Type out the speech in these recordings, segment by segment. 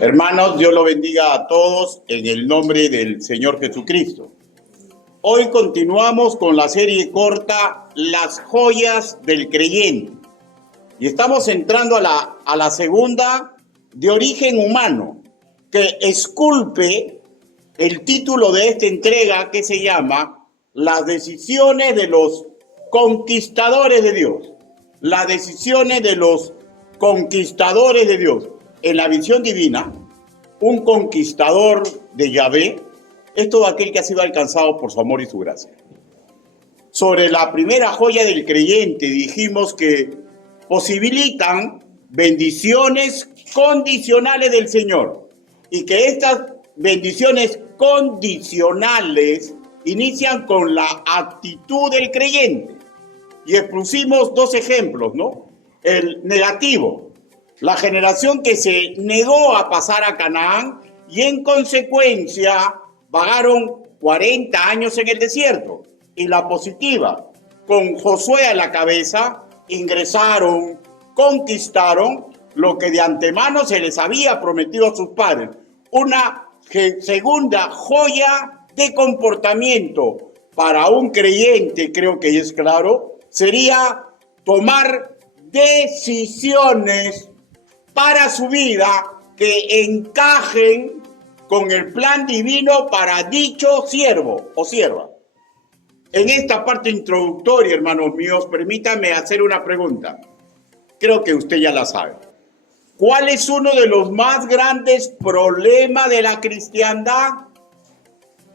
Hermanos, Dios lo bendiga a todos en el nombre del Señor Jesucristo. Hoy continuamos con la serie corta Las joyas del creyente. Y estamos entrando a la segunda, de origen humano, que esculpe el título de esta entrega, que se llama Las decisiones de los conquistadores de Dios. Las decisiones de los conquistadores de Dios. En la visión divina, un conquistador de Yahvé es todo aquel que ha sido alcanzado por su amor y su gracia. Sobre la primera joya del creyente dijimos que posibilitan bendiciones condicionales del Señor y que estas bendiciones condicionales inician con la actitud del creyente. Y expusimos dos ejemplos, ¿no? El negativo, la generación que se negó a pasar a Canaán y en consecuencia vagaron 40 años en el desierto. Y la positiva, con Josué a la cabeza, ingresaron, conquistaron lo que de antemano se les había prometido a sus padres. Una segunda joya de comportamiento para un creyente, creo que es claro, sería tomar decisiones para su vida que encajen con el plan divino para dicho siervo o sierva. En esta parte introductoria, hermanos míos, permítanme hacer una pregunta. Creo que usted ya la sabe. ¿Cuál es uno de los más grandes problemas de la cristiandad?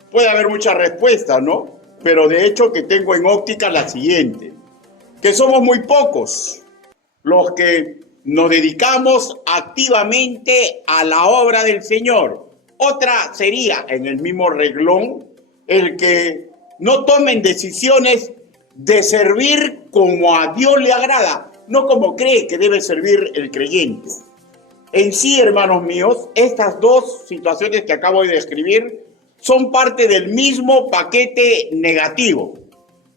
Puede haber muchas respuestas, ¿no? Pero de hecho que tengo en óptica la siguiente, que somos muy pocos los que nos dedicamos activamente a la obra del Señor. Otra sería, en el mismo reglón, el que no tomen decisiones de servir como a Dios le agrada, no como cree que debe servir el creyente. En sí, hermanos míos, estas dos situaciones que acabo de describir son parte del mismo paquete negativo.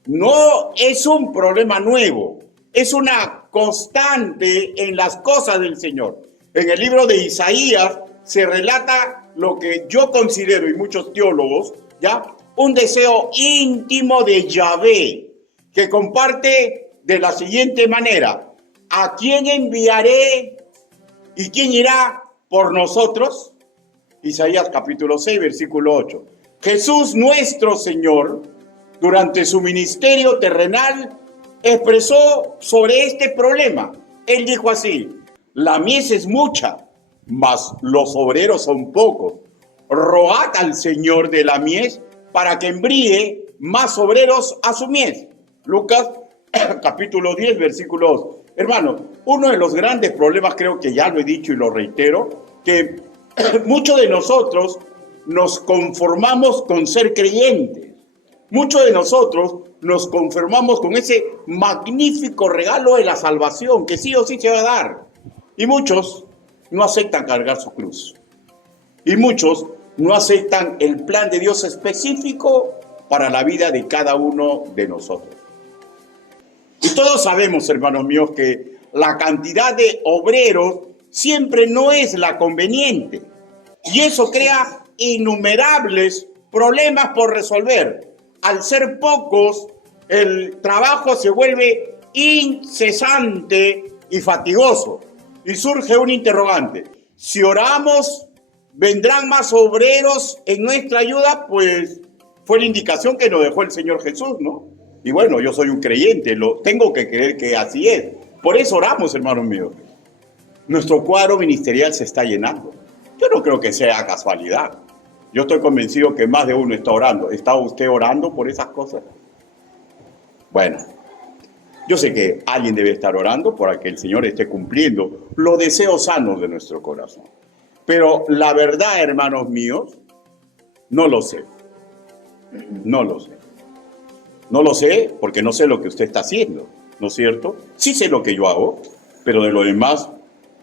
No es un problema nuevo, es una constante en las cosas del Señor. En el libro de Isaías se relata lo que yo considero, y muchos teólogos, ¿ya?, un deseo íntimo de Yahvé, que comparte de la siguiente manera: ¿a quién enviaré y quién irá por nosotros? Isaías capítulo 6, versículo 8. Jesús nuestro Señor, durante su ministerio terrenal, expresó sobre este problema. Él dijo así: la mies es mucha, mas los obreros son pocos. Rogad al Señor de la mies para que envíe más obreros a su mies. Lucas capítulo 10, versículo 2. Hermano, uno de los grandes problemas, creo que ya lo he dicho y lo reitero, que muchos de nosotros nos conformamos con ser creyentes. Muchos de nosotros nos conformamos con ese magnífico regalo de la salvación que sí o sí se va a dar. Y muchos no aceptan cargar su cruz. Y muchos no aceptan el plan de Dios específico para la vida de cada uno de nosotros. Y todos sabemos, hermanos míos, que la cantidad de obreros siempre no es la conveniente. Y eso crea innumerables problemas por resolver. Al ser pocos, el trabajo se vuelve incesante y fatigoso. Y surge un interrogante: si oramos, ¿vendrán más obreros en nuestra ayuda? Pues fue la indicación que nos dejó el Señor Jesús, ¿no? Y bueno, yo soy un creyente, lo tengo que creer que así es. Por eso oramos, hermanos míos. Nuestro cuadro ministerial se está llenando. Yo no creo que sea casualidad. Yo estoy convencido que más de uno está orando. ¿Está usted orando por esas cosas? Bueno, yo sé que alguien debe estar orando para que el Señor esté cumpliendo los deseos sanos de nuestro corazón. Pero la verdad, hermanos míos, no lo sé. No lo sé. No lo sé porque no sé lo que usted está haciendo, ¿no es cierto? Sí sé lo que yo hago, pero de lo demás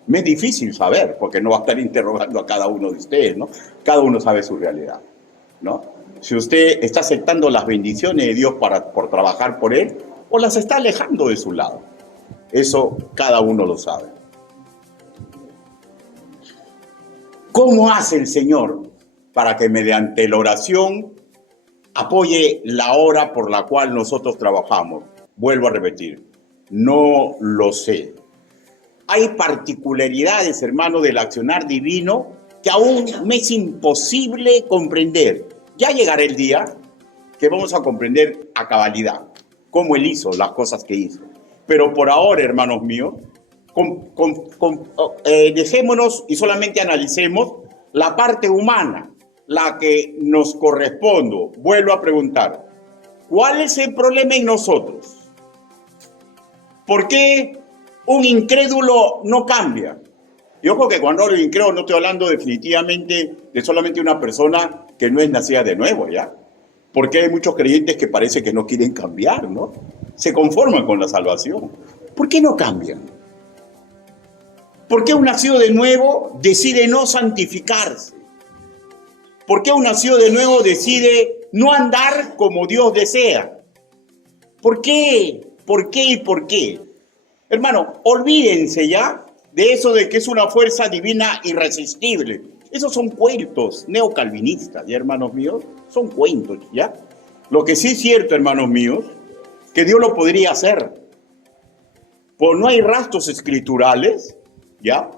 me es difícil saber, porque no va a estar interrogando a cada uno de ustedes, ¿no? Cada uno sabe su realidad, ¿no? Si usted está aceptando las bendiciones de Dios por trabajar por Él, o las está alejando de su lado. Eso cada uno lo sabe. ¿Cómo hace el Señor para que mediante la oración apoye la hora por la cual nosotros trabajamos? Vuelvo a repetir, no lo sé. Hay particularidades, hermano, del accionar divino que aún me es imposible comprender. Ya llegará el día que vamos a comprender a cabalidad cómo Él hizo las cosas que hizo. Pero por ahora, hermanos míos, dejémonos y solamente analicemos la parte humana, la que nos corresponde. Vuelvo a preguntar, ¿cuál es el problema en nosotros? ¿Por qué un incrédulo no cambia? Y ojo que cuando hablo de incrédulo no estoy hablando definitivamente de solamente una persona que no es nacida de nuevo, ¿ya? Porque hay muchos creyentes que parece que no quieren cambiar, ¿no? Se conforman con la salvación. ¿Por qué no cambian? ¿Por qué un nacido de nuevo decide no santificarse? ¿Por qué un nacido de nuevo decide no andar como Dios desea? ¿Por qué? ¿Por qué y por qué? Hermano, olvídense ya de eso de que es una fuerza divina irresistible. Esos son cuentos neocalvinistas, ¿ya, hermanos míos? Son cuentos, ¿ya? Lo que sí es cierto, hermanos míos, que Dios lo podría hacer. Pues no hay rastros escriturales, ¿ya?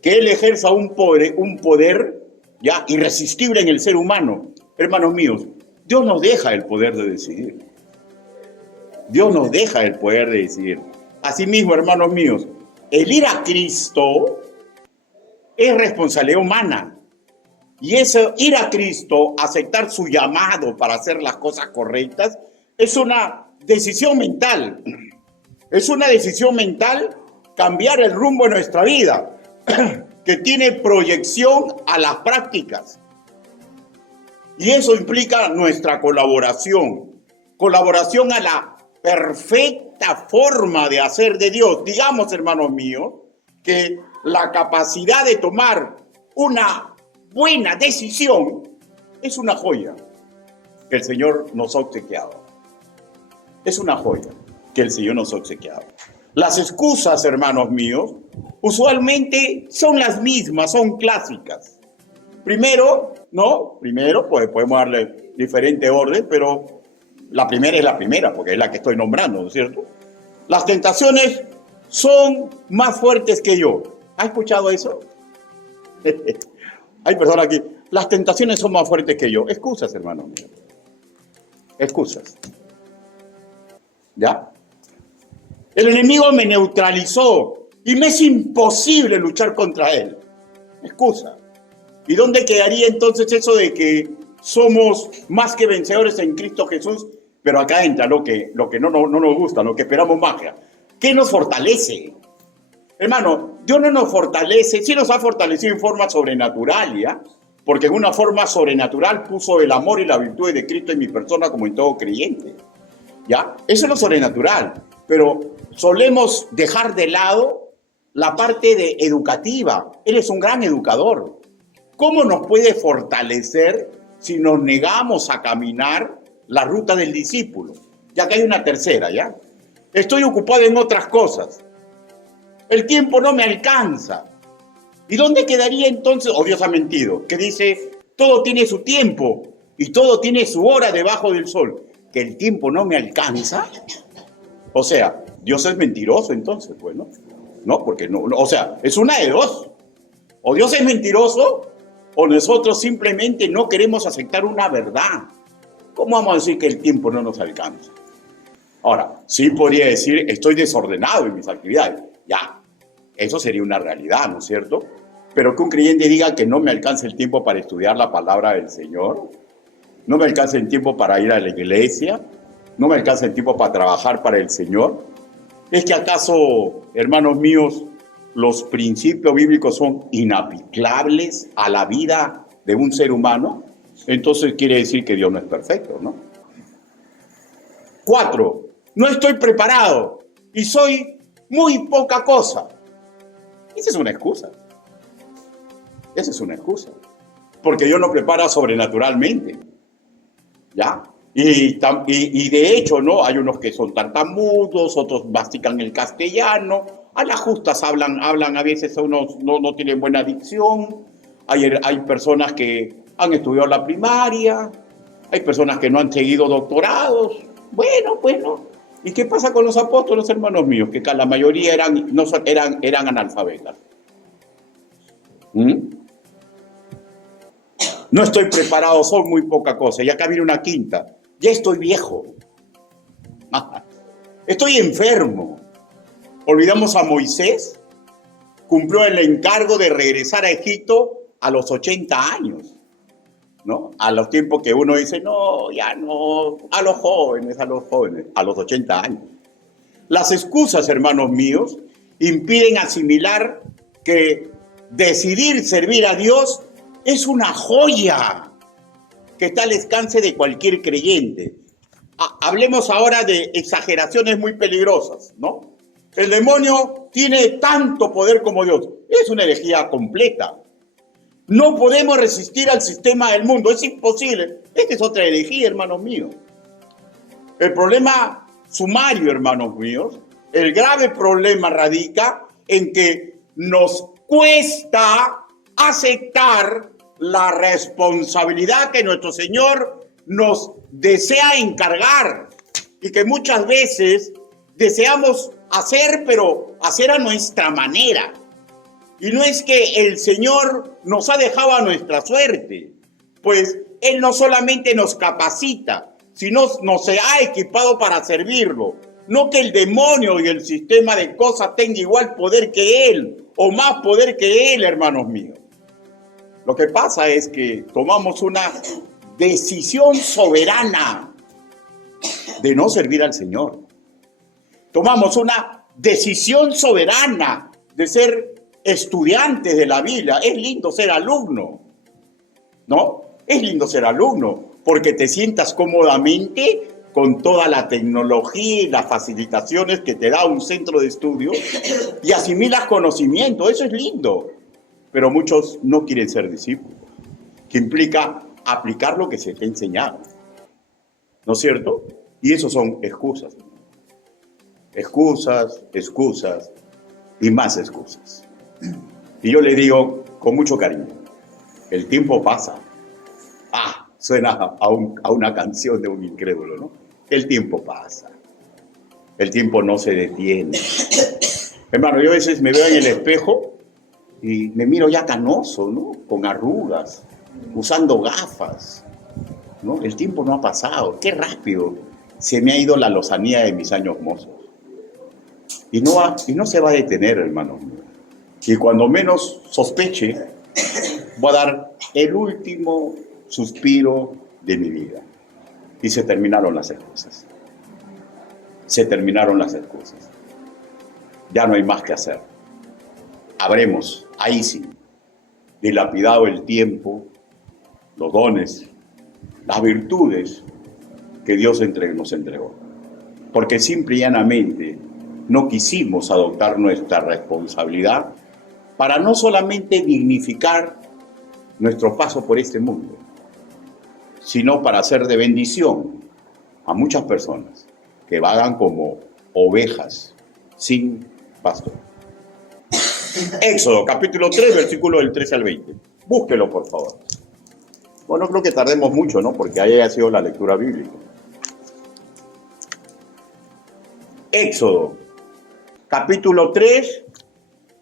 Que Él ejerza un poder, ¿ya? Irresistible en el ser humano. Hermanos míos, Dios nos deja el poder de decidir. Dios nos deja el poder de decidir. Asimismo, hermanos míos, el ir a Cristo es responsabilidad humana. Y ese ir a Cristo, aceptar su llamado para hacer las cosas correctas, es una decisión mental. Es una decisión mental cambiar el rumbo de nuestra vida, que tiene proyección a las prácticas. Y eso implica nuestra colaboración a la perfecta forma de hacer de Dios. Digamos, hermanos míos, que la capacidad de tomar una buena decisión es una joya que el Señor nos ha obsequiado. Es una joya que el Señor nos ha obsequiado. Las excusas, hermanos míos, usualmente son las mismas, son clásicas. Primero, pues podemos darle diferente orden, pero la primera es la primera, porque es la que estoy nombrando, ¿no es cierto? Las tentaciones son más fuertes que yo. ¿Ha escuchado eso? Hay personas aquí. Las tentaciones son más fuertes que yo. Excusas, hermanos míos. Excusas. ¿Ya? El enemigo me neutralizó y me es imposible luchar contra él. Excusa. ¿Y dónde quedaría entonces eso de que somos más que vencedores en Cristo Jesús? Pero acá entra lo que no nos gusta, lo que esperamos magia. ¿Qué nos fortalece? Hermano, Dios no nos fortalece, sí nos ha fortalecido en forma sobrenatural, ¿ya? Porque en una forma sobrenatural puso el amor y la virtud de Cristo en mi persona como en todo creyente, ¿ya? Eso es lo sobrenatural, pero solemos dejar de lado la parte educativa. Él es un gran educador. ¿Cómo nos puede fortalecer si nos negamos a caminar la ruta del discípulo? Ya que hay una tercera, ¿ya? Estoy ocupado en otras cosas. El tiempo no me alcanza. ¿Y dónde quedaría entonces? Oh, Dios ha mentido, que dice, todo tiene su tiempo y todo tiene su hora debajo del sol. ¿Que el tiempo no me alcanza? O sea, Dios es mentiroso entonces, pues, ¿no? No, porque no, o sea, es una de dos. O Dios es mentiroso o nosotros simplemente no queremos aceptar una verdad. ¿Cómo vamos a decir que el tiempo no nos alcanza? Ahora, sí podría decir, estoy desordenado en mis actividades. Ya, eso sería una realidad, ¿no es cierto? Pero que un creyente diga que no me alcanza el tiempo para estudiar la palabra del Señor, no me alcanza el tiempo para ir a la iglesia, no me alcanza el tiempo para trabajar para el Señor. ¿Es que acaso, hermanos míos, los principios bíblicos son inaplicables a la vida de un ser humano? Entonces quiere decir que Dios no es perfecto, ¿no? 4, no estoy preparado y soy muy poca cosa. Esa es una excusa. Esa es una excusa. Porque Dios nos prepara sobrenaturalmente. ¿Ya? Y de hecho, ¿no? Hay unos que son tartamudos, otros mastican el castellano, a las justas hablan a veces, unos no tienen buena dicción, Hay personas que han estudiado la primaria, hay personas que no han seguido doctorados. Bueno, pues no. ¿Y qué pasa con los apóstoles, hermanos míos? Que la mayoría eran analfabetas. No estoy preparado, soy muy poca cosa. Y acá viene una quinta. Ya estoy viejo. Estoy enfermo. Olvidamos a Moisés. Cumplió el encargo de regresar a Egipto a los 80 años. ¿No? A los tiempos que uno dice, no, ya no, a los jóvenes, a los 80 años. Las excusas, hermanos míos, impiden asimilar que decidir servir a Dios es una joya que está al alcance de cualquier creyente. Hablemos ahora de exageraciones muy peligrosas, ¿no? El demonio tiene tanto poder como Dios. Es una herejía completa. No podemos resistir al sistema del mundo, es imposible. Esta es otra herejía, hermanos míos. El problema sumario, hermanos míos, el grave problema radica en que nos cuesta aceptar la responsabilidad que nuestro Señor nos desea encargar y que muchas veces deseamos hacer, pero hacer a nuestra manera. Y no es que el Señor nos ha dejado a nuestra suerte, pues Él no solamente nos capacita, sino nos ha equipado para servirlo. No que el demonio y el sistema de cosas tenga igual poder que Él, o más poder que Él, hermanos míos. Lo que pasa es que tomamos una decisión soberana de no servir al Señor. Tomamos una decisión soberana de ser estudiantes de la Biblia. Es lindo ser alumno, ¿no? Es lindo ser alumno porque te sientas cómodamente con toda la tecnología y las facilitaciones que te da un centro de estudio y asimilas conocimiento. Eso es lindo. Pero muchos no quieren ser discípulos, que implica aplicar lo que se te ha enseñado. ¿No es cierto? Y eso son excusas. Excusas y más excusas. Y yo le digo con mucho cariño, el tiempo pasa. Suena a una canción de un incrédulo, ¿no? El tiempo pasa. El tiempo no se detiene. Hermano, yo a veces me veo en el espejo y me miro ya canoso, ¿no? Con arrugas, usando gafas, ¿no? El tiempo no ha pasado. Qué rápido se me ha ido la lozanía de mis años mozos. Y no se va a detener, hermano. Y cuando menos sospeche, voy a dar el último suspiro de mi vida. Y se terminaron las excusas. Se terminaron las excusas. Ya no hay más que hacer. Habremos, ahí sí, dilapidado el tiempo, los dones, las virtudes que Dios nos entregó. Porque simple y llanamente no quisimos adoptar nuestra responsabilidad para no solamente dignificar nuestro paso por este mundo, sino para hacer de bendición a muchas personas que vagan como ovejas sin pastor. Éxodo, capítulo 3, versículo del 13 al 20. Búsquelo, por favor. Bueno, no creo que tardemos mucho, ¿no? Porque ahí ha sido la lectura bíblica. Éxodo, capítulo 3,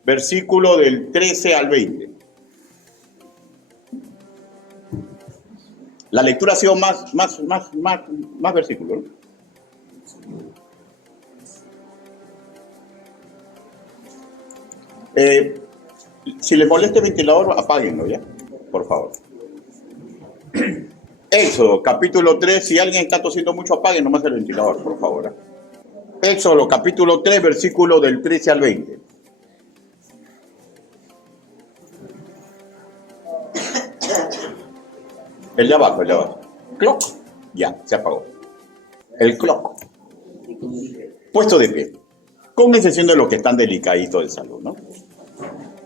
versículo del 13 al 20. La lectura ha sido más versículos, ¿no? Si les molesta el ventilador, apáguenlo, ¿ya? Por favor. Éxodo, capítulo 3. Si alguien está tosiendo mucho, apaguen nomás el ventilador, por favor, ¿eh? Éxodo, capítulo 3, versículo del 13 al 20. El de abajo. Clock. Ya, se apagó. El clock. Puesto de pie. Con excepción de los que están delicaditos de salud, ¿no?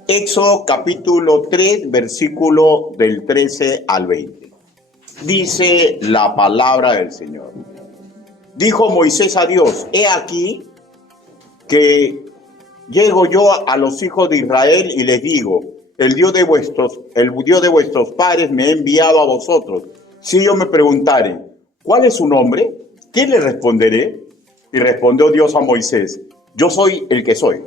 Éxodo, capítulo 3, versículo del 13 al 20. Dice la palabra del Señor. Dijo Moisés a Dios, he aquí que llego yo a los hijos de Israel y les digo, el Dios de vuestros padres me ha enviado a vosotros. Si yo me preguntare, ¿cuál es su nombre? ¿Qué le responderé? Y respondió Dios a Moisés, yo soy el que soy.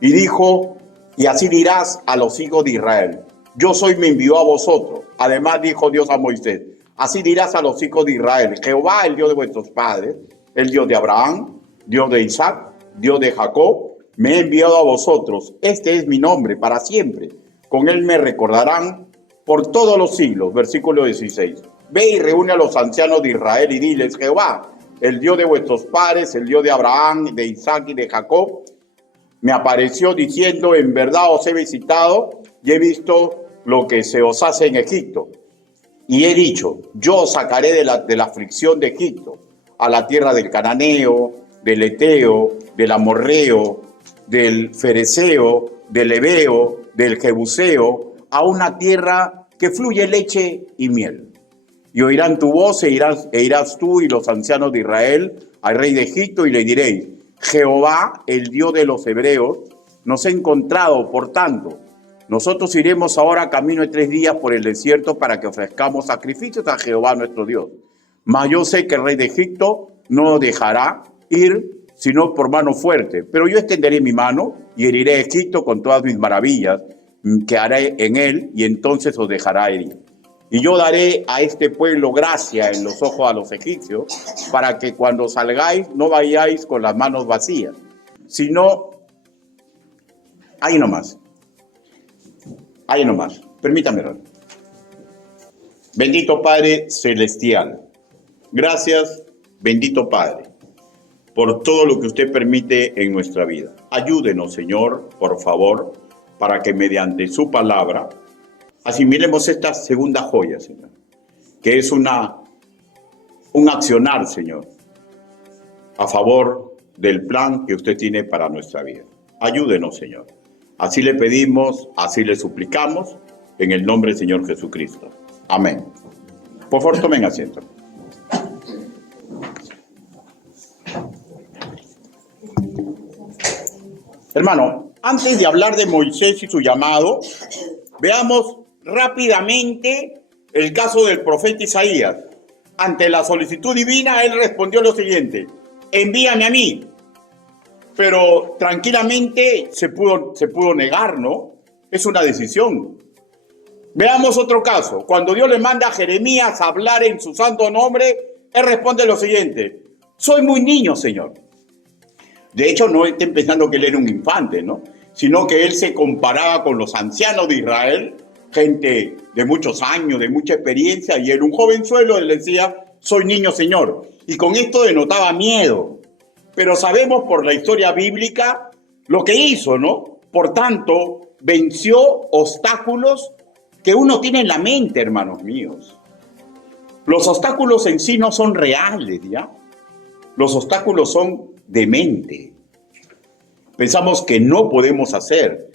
Y dijo, y así dirás a los hijos de Israel, yo soy, me envió a vosotros. Además dijo Dios a Moisés, así dirás a los hijos de Israel, Jehová, el Dios de vuestros padres, el Dios de Abraham, Dios de Isaac, Dios de Jacob, me ha enviado a vosotros. Este es mi nombre para siempre. Con él me recordarán por todos los siglos. Versículo 16. Ve y reúne a los ancianos de Israel y diles, Jehová, el Dios de vuestros padres, el Dios de Abraham, de Isaac y de Jacob, me apareció diciendo, en verdad os he visitado y he visto lo que se os hace en Egipto. Y he dicho, yo os sacaré de la aflicción de Egipto, a la tierra del cananeo, del eteo, del amorreo, del fereceo, del heveo, del jebuseo, a una tierra que fluye leche y miel. Y oirán tu voz e irás tú y los ancianos de Israel al rey de Egipto y le diréis, Jehová, el Dios de los hebreos, nos ha encontrado, por tanto, nosotros iremos ahora camino de 3 días por el desierto para que ofrezcamos sacrificios a Jehová nuestro Dios. Mas yo sé que el rey de Egipto no nos dejará ir sino por mano fuerte. Pero yo extenderé mi mano y heriré a Egipto con todas mis maravillas que haré en él, y entonces os dejará herir. Y yo daré a este pueblo gracia en los ojos a los egipcios, para que cuando salgáis no vayáis con las manos vacías, sino... Ahí nomás. Permítame. Bendito Padre Celestial. Gracias, bendito Padre, por todo lo que usted permite en nuestra vida. Ayúdenos, Señor, por favor, para que mediante su palabra asimilemos esta segunda joya, Señor, que es un accionar, Señor, a favor del plan que usted tiene para nuestra vida. Ayúdenos, Señor. Así le pedimos, así le suplicamos, en el nombre del Señor Jesucristo. Amén. Por favor, tomen asiento. Hermano, antes de hablar de Moisés y su llamado, veamos rápidamente el caso del profeta Isaías. Ante la solicitud divina, él respondió lo siguiente: envíame a mí. Pero tranquilamente se pudo negar, ¿no? Es una decisión. Veamos otro caso. Cuando Dios le manda a Jeremías a hablar en su santo nombre, él responde lo siguiente: soy muy niño, Señor. De hecho, no estén pensando que él era un infante, ¿no? Sino que él se comparaba con los ancianos de Israel, gente de muchos años, de mucha experiencia, y él, un jovenzuelo, él decía, soy niño, Señor. Y con esto denotaba miedo. Pero sabemos por la historia bíblica lo que hizo, ¿no? Por tanto, venció obstáculos que uno tiene en la mente, hermanos míos. Los obstáculos en sí no son reales, ¿ya? Los obstáculos son de mente. Pensamos que no podemos hacer.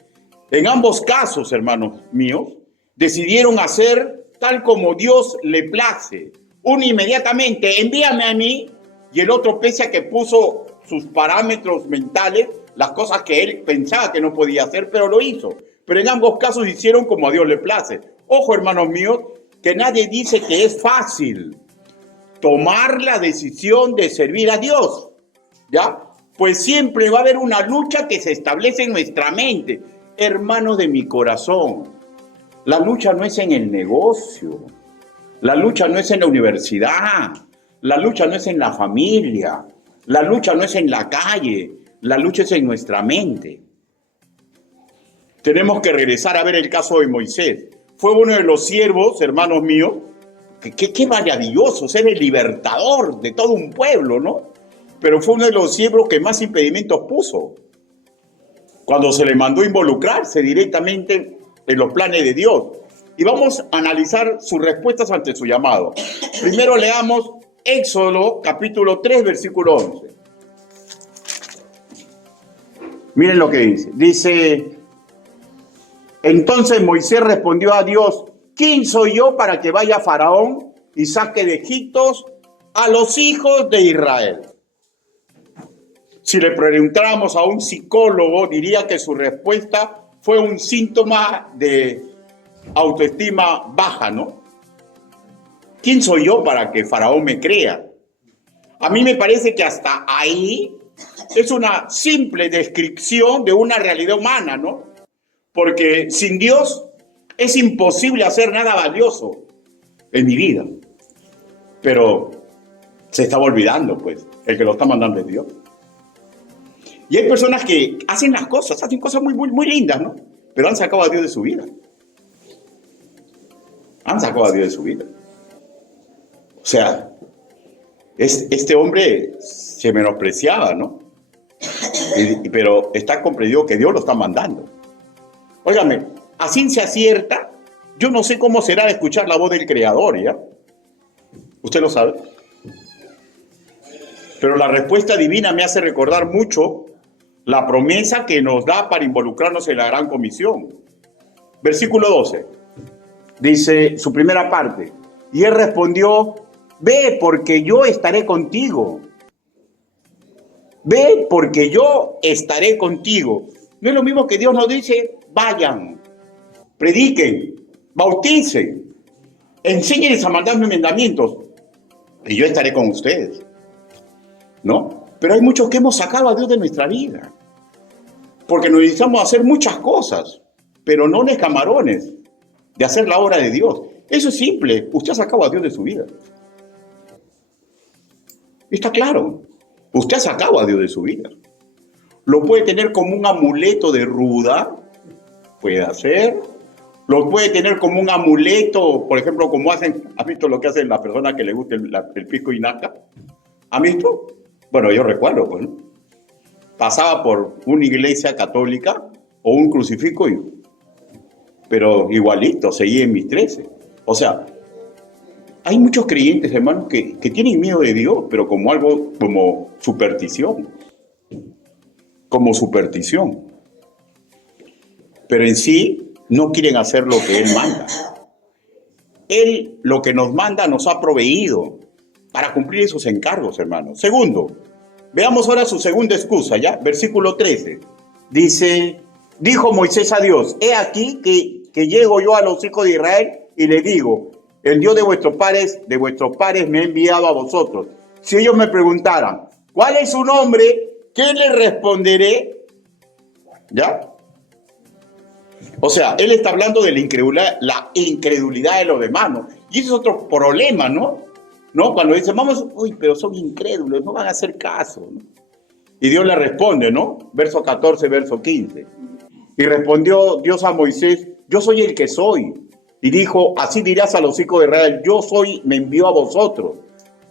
En ambos casos, hermanos míos, decidieron hacer tal como Dios le place. Uno inmediatamente, envíame a mí, y el otro, pese a que puso sus parámetros mentales, las cosas que él pensaba que no podía hacer, pero lo hizo. Pero en ambos casos hicieron como a Dios le place. Ojo, hermanos míos, que nadie dice que es fácil tomar la decisión de servir a Dios, ¿ya? Pues siempre va a haber una lucha que se establece en nuestra mente. Hermanos de mi corazón, la lucha no es en el negocio, la lucha no es en la universidad, la lucha no es en la familia, la lucha no es en la calle, la lucha es en nuestra mente. Tenemos que regresar a ver el caso de Moisés. Fue uno de los siervos, hermanos míos, qué maravilloso ser el libertador de todo un pueblo, ¿no? Pero fue uno de los siervos que más impedimentos puso cuando se le mandó involucrarse directamente en los planes de Dios. Y vamos a analizar sus respuestas ante su llamado. Primero leamos Éxodo capítulo 3, versículo 11. Miren lo que dice. Dice, entonces Moisés respondió a Dios, ¿quién soy yo para que vaya Faraón y saque de Egipto a los hijos de Israel? Si le preguntáramos a un psicólogo, diría que su respuesta fue un síntoma de autoestima baja, ¿no? ¿Quién soy yo para que Faraón me crea? A mí me parece que hasta ahí es una simple descripción de una realidad humana, ¿no? Porque sin Dios es imposible hacer nada valioso en mi vida. Pero se estaba olvidando, pues, el que lo está mandando es Dios. Y hay personas que hacen cosas muy, muy, muy lindas, ¿no? Pero han sacado a Dios de su vida. Han sacado a Dios de su vida. O sea, este hombre se menospreciaba, ¿no? Pero está comprendido que Dios lo está mandando. Óigame, a ciencia cierta, yo no sé cómo será escuchar la voz del Creador, ¿ya? ¿Usted lo sabe? Pero la respuesta divina me hace recordar mucho la promesa que nos da para involucrarnos en la gran comisión. Versículo 12. Dice su primera parte. Y él respondió, ve porque yo estaré contigo. Ve porque yo estaré contigo. No es lo mismo que Dios nos dice, vayan, prediquen, bauticen, enséñenles a mandar mis mandamientos y yo estaré con ustedes. ¿No? Pero hay muchos que hemos sacado a Dios de nuestra vida. Porque nos necesitamos hacer muchas cosas, pero no de camarones, de hacer la obra de Dios. Eso es simple. Usted ha sacado a Dios de su vida. Está claro. Usted ha sacado a Dios de su vida. Lo puede tener como un amuleto de ruda. Puede hacer. Lo puede tener como un amuleto, por ejemplo, como hacen. ¿Has visto lo que hacen las personas que les gusta el pisco y naca? ¿Han visto? Bueno, yo recuerdo, pues, ¿no? Pasaba por una iglesia católica o un crucifijo, pero igualito, seguía en mis 13. O sea, hay muchos creyentes, hermanos, que tienen miedo de Dios, pero como algo, como superstición. Como superstición. Pero en sí no quieren hacer lo que Él manda. Él, lo que nos manda, nos ha proveído para cumplir esos encargos, hermanos. Segundo, veamos ahora su segunda excusa, ¿ya? Versículo 13. Dice, dijo Moisés a Dios, he aquí que llego yo a los hijos de Israel y les digo, el Dios de vuestros padres me ha enviado a vosotros. Si ellos me preguntaran, ¿cuál es su nombre? ¿Qué le responderé? ¿Ya? O sea, él está hablando de la incredulidad de los demás, ¿no? Y ese es otro problema, ¿no? ¿No? Cuando dicen, vamos, uy, pero son incrédulos, no van a hacer caso, ¿no? Y Dios le responde, ¿no? Verso 14, verso 15. Y respondió Dios a Moisés, yo soy el que soy. Y dijo, así dirás a los hijos de Israel, yo soy, me envió a vosotros.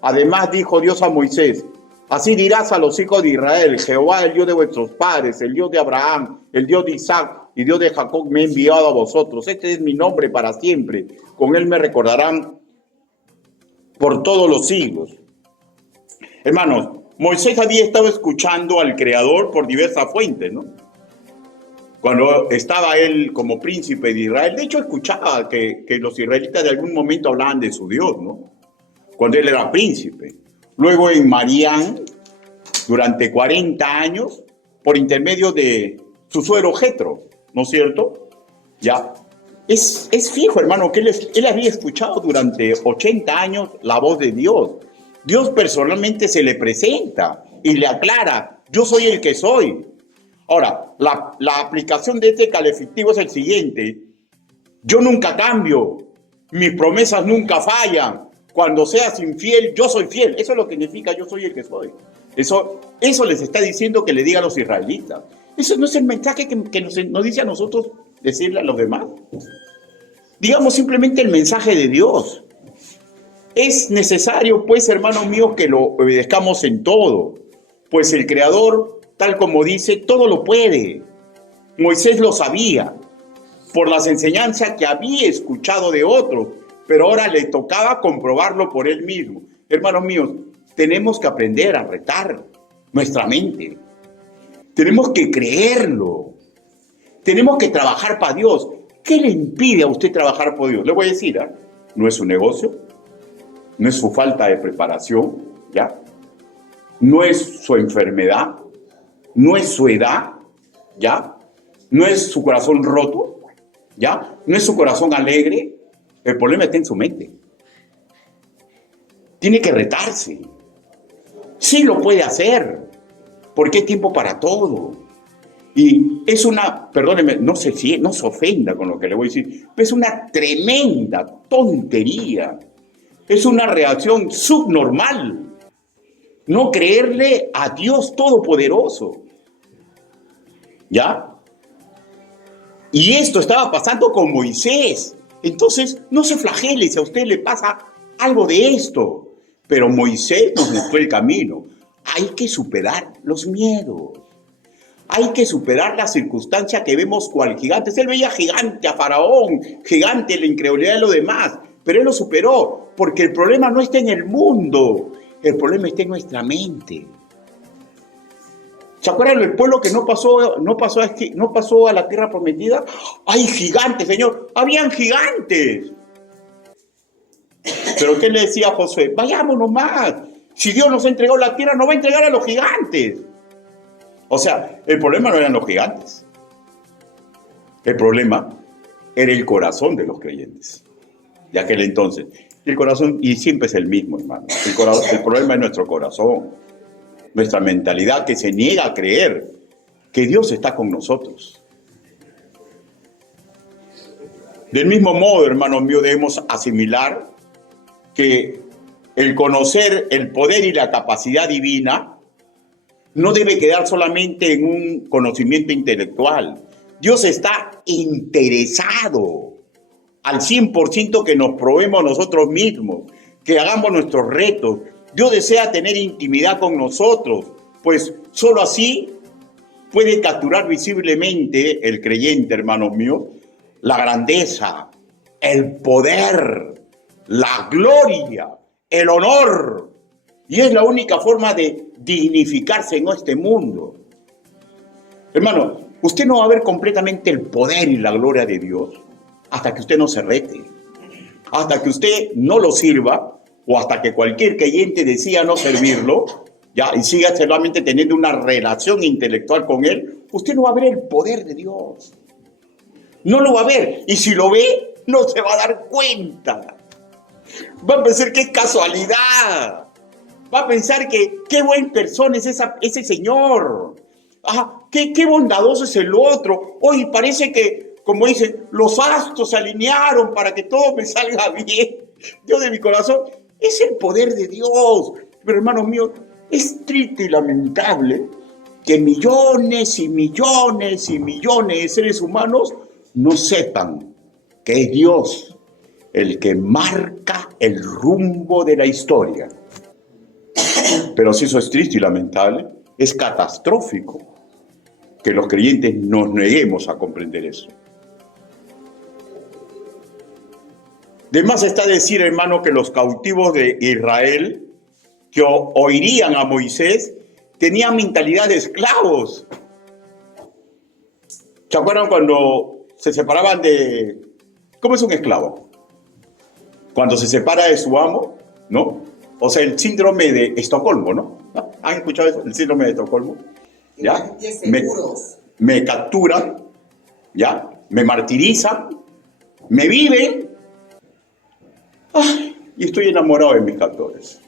Además dijo Dios a Moisés, así dirás a los hijos de Israel, Jehová, el Dios de vuestros padres, el Dios de Abraham, el Dios de Isaac y Dios de Jacob, me ha enviado a vosotros. Este es mi nombre para siempre. Con él me recordarán por todos los siglos. Hermanos, Moisés había estado escuchando al Creador por diversas fuentes, ¿no? Cuando estaba él como príncipe de Israel, de hecho escuchaba que los israelitas de algún momento hablaban de su Dios, ¿no? Cuando él era príncipe. Luego en Madián, durante 40 años, por intermedio de su suegro Jetro, ¿no es cierto? Ya. Es fijo, hermano, que él había escuchado durante 80 años la voz de Dios. Dios personalmente se le presenta y le aclara, yo soy el que soy. Ahora, la aplicación de este calificativo es el siguiente. Yo nunca cambio, mis promesas nunca fallan. Cuando seas infiel, yo soy fiel. Eso es lo que significa yo soy el que soy. Eso les está diciendo que le diga a los israelitas. Eso no es el mensaje que nos dice a nosotros decirle a los demás. Digamos simplemente el mensaje de Dios. Es necesario, pues, hermanos míos, que lo obedezcamos en todo. Pues el Creador, tal como dice, todo lo puede. Moisés lo sabía por las enseñanzas que había escuchado de otros, pero ahora le tocaba comprobarlo por él mismo. Hermanos míos, tenemos que aprender a retar nuestra mente. Tenemos que creerlo. Tenemos que trabajar para Dios. ¿Qué le impide a usted trabajar por Dios? Le voy a decir, ¿eh? No es su negocio, no es su falta de preparación, ¿ya? No es su enfermedad, no es su edad, ¿ya? no es su corazón roto, ¿ya? No es su corazón alegre. El problema está en su mente. Tiene que retarse. Sí lo puede hacer, porque hay tiempo para todo. Y es una, perdóneme, no se ofenda con lo que le voy a decir, pero es una tremenda tontería. Es una reacción subnormal. No creerle a Dios Todopoderoso. ¿Ya? Y esto estaba pasando con Moisés. Entonces, no se flagele si a usted le pasa algo de esto. Pero Moisés nos mostró el camino. Hay que superar los miedos. Hay que superar la circunstancia que vemos cual gigantes. Él veía gigante a Faraón, gigante la incredulidad de los demás, pero él lo superó, porque el problema no está en el mundo, el problema está en nuestra mente. ¿Se acuerdan del pueblo que no pasó a la tierra prometida? ¡Hay gigantes, Señor! ¡Habían gigantes! ¿Pero qué le decía a Josué? Vayámonos más. Si Dios nos ha entregado la tierra, nos va a entregar a los gigantes. O sea, el problema no eran los gigantes. El problema era el corazón de los creyentes de aquel entonces. El corazón, y siempre es el mismo, hermano. El problema es nuestro corazón, nuestra mentalidad que se niega a creer que Dios está con nosotros. Del mismo modo, hermanos míos, debemos asimilar que el conocer el poder y la capacidad divina no debe quedar solamente en un conocimiento intelectual. Dios está interesado al 100% que nos probemos nosotros mismos, que hagamos nuestros retos. Dios desea tener intimidad con nosotros, pues solo así puede capturar visiblemente el creyente, hermanos míos, la grandeza, el poder, la gloria, el honor. Y es la única forma de dignificarse en este mundo. Hermano, usted no va a ver completamente el poder y la gloria de Dios hasta que usted no se rete, hasta que usted no lo sirva, o hasta que cualquier creyente decida no servirlo, ya, y siga solamente teniendo una relación intelectual con él. Usted no va a ver el poder de Dios. No lo va a ver. Y si lo ve, no se va a dar cuenta. Va a pensar que es casualidad. Va a pensar que qué buena persona es ese señor. Qué bondadoso es el otro. Hoy parece que, como dicen, los astros se alinearon para que todo me salga bien. Dios de mi corazón, es el poder de Dios. Pero hermanos míos, es triste y lamentable que millones y millones y millones de seres humanos no sepan que es Dios el que marca el rumbo de la historia. Pero si eso es triste y lamentable, es catastrófico que los creyentes nos neguemos a comprender eso. De más está decir, hermano, que los cautivos de Israel que oirían a Moisés tenían mentalidad de esclavos. ¿Se acuerdan cuando se separaban de... ¿Cómo es un esclavo? Cuando se separa de su amo, ¿no? O sea, el síndrome de Estocolmo, ¿no? ¿Han escuchado eso? El síndrome de Estocolmo. ¿Ya? Me capturan, ¿ya? Me martirizan, me viven, y estoy enamorado de mis captores.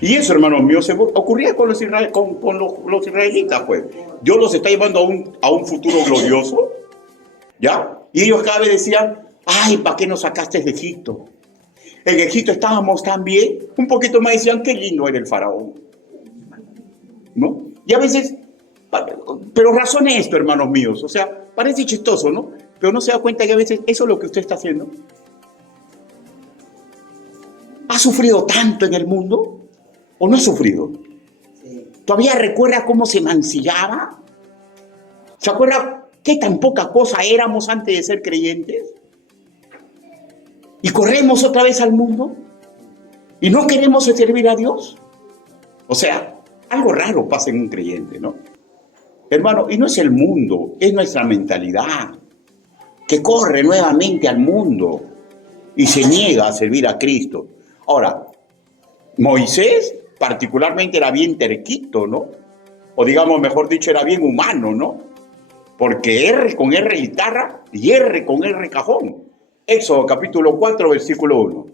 Y eso, hermanos míos, ocurría con los israelitas, pues. Dios los está llevando a un futuro glorioso, ¿ya? Y ellos cada vez decían, ay, ¿para qué nos sacaste de Egipto? En Egipto estábamos tan bien. Un poquito más decían, qué lindo era el faraón, ¿no? Y a veces, pero razone esto, hermanos míos, o sea, parece chistoso, ¿no? Pero no se da cuenta que a veces eso es lo que usted está haciendo. ¿Ha sufrido tanto en el mundo o no ha sufrido? Sí. ¿Todavía recuerda cómo se mancillaba? ¿Se acuerda qué tan poca cosa éramos antes de ser creyentes? ¿Y corremos otra vez al mundo? ¿Y no queremos servir a Dios? O sea, algo raro pasa en un creyente, ¿no? Hermano, y no es el mundo, es nuestra mentalidad, que corre nuevamente al mundo y se niega a servir a Cristo. Ahora, Moisés particularmente era bien terquito, ¿no? O digamos, mejor dicho, era bien humano, ¿no? porque R con R guitarra y R con R cajón. Éxodo capítulo 4, versículo 1.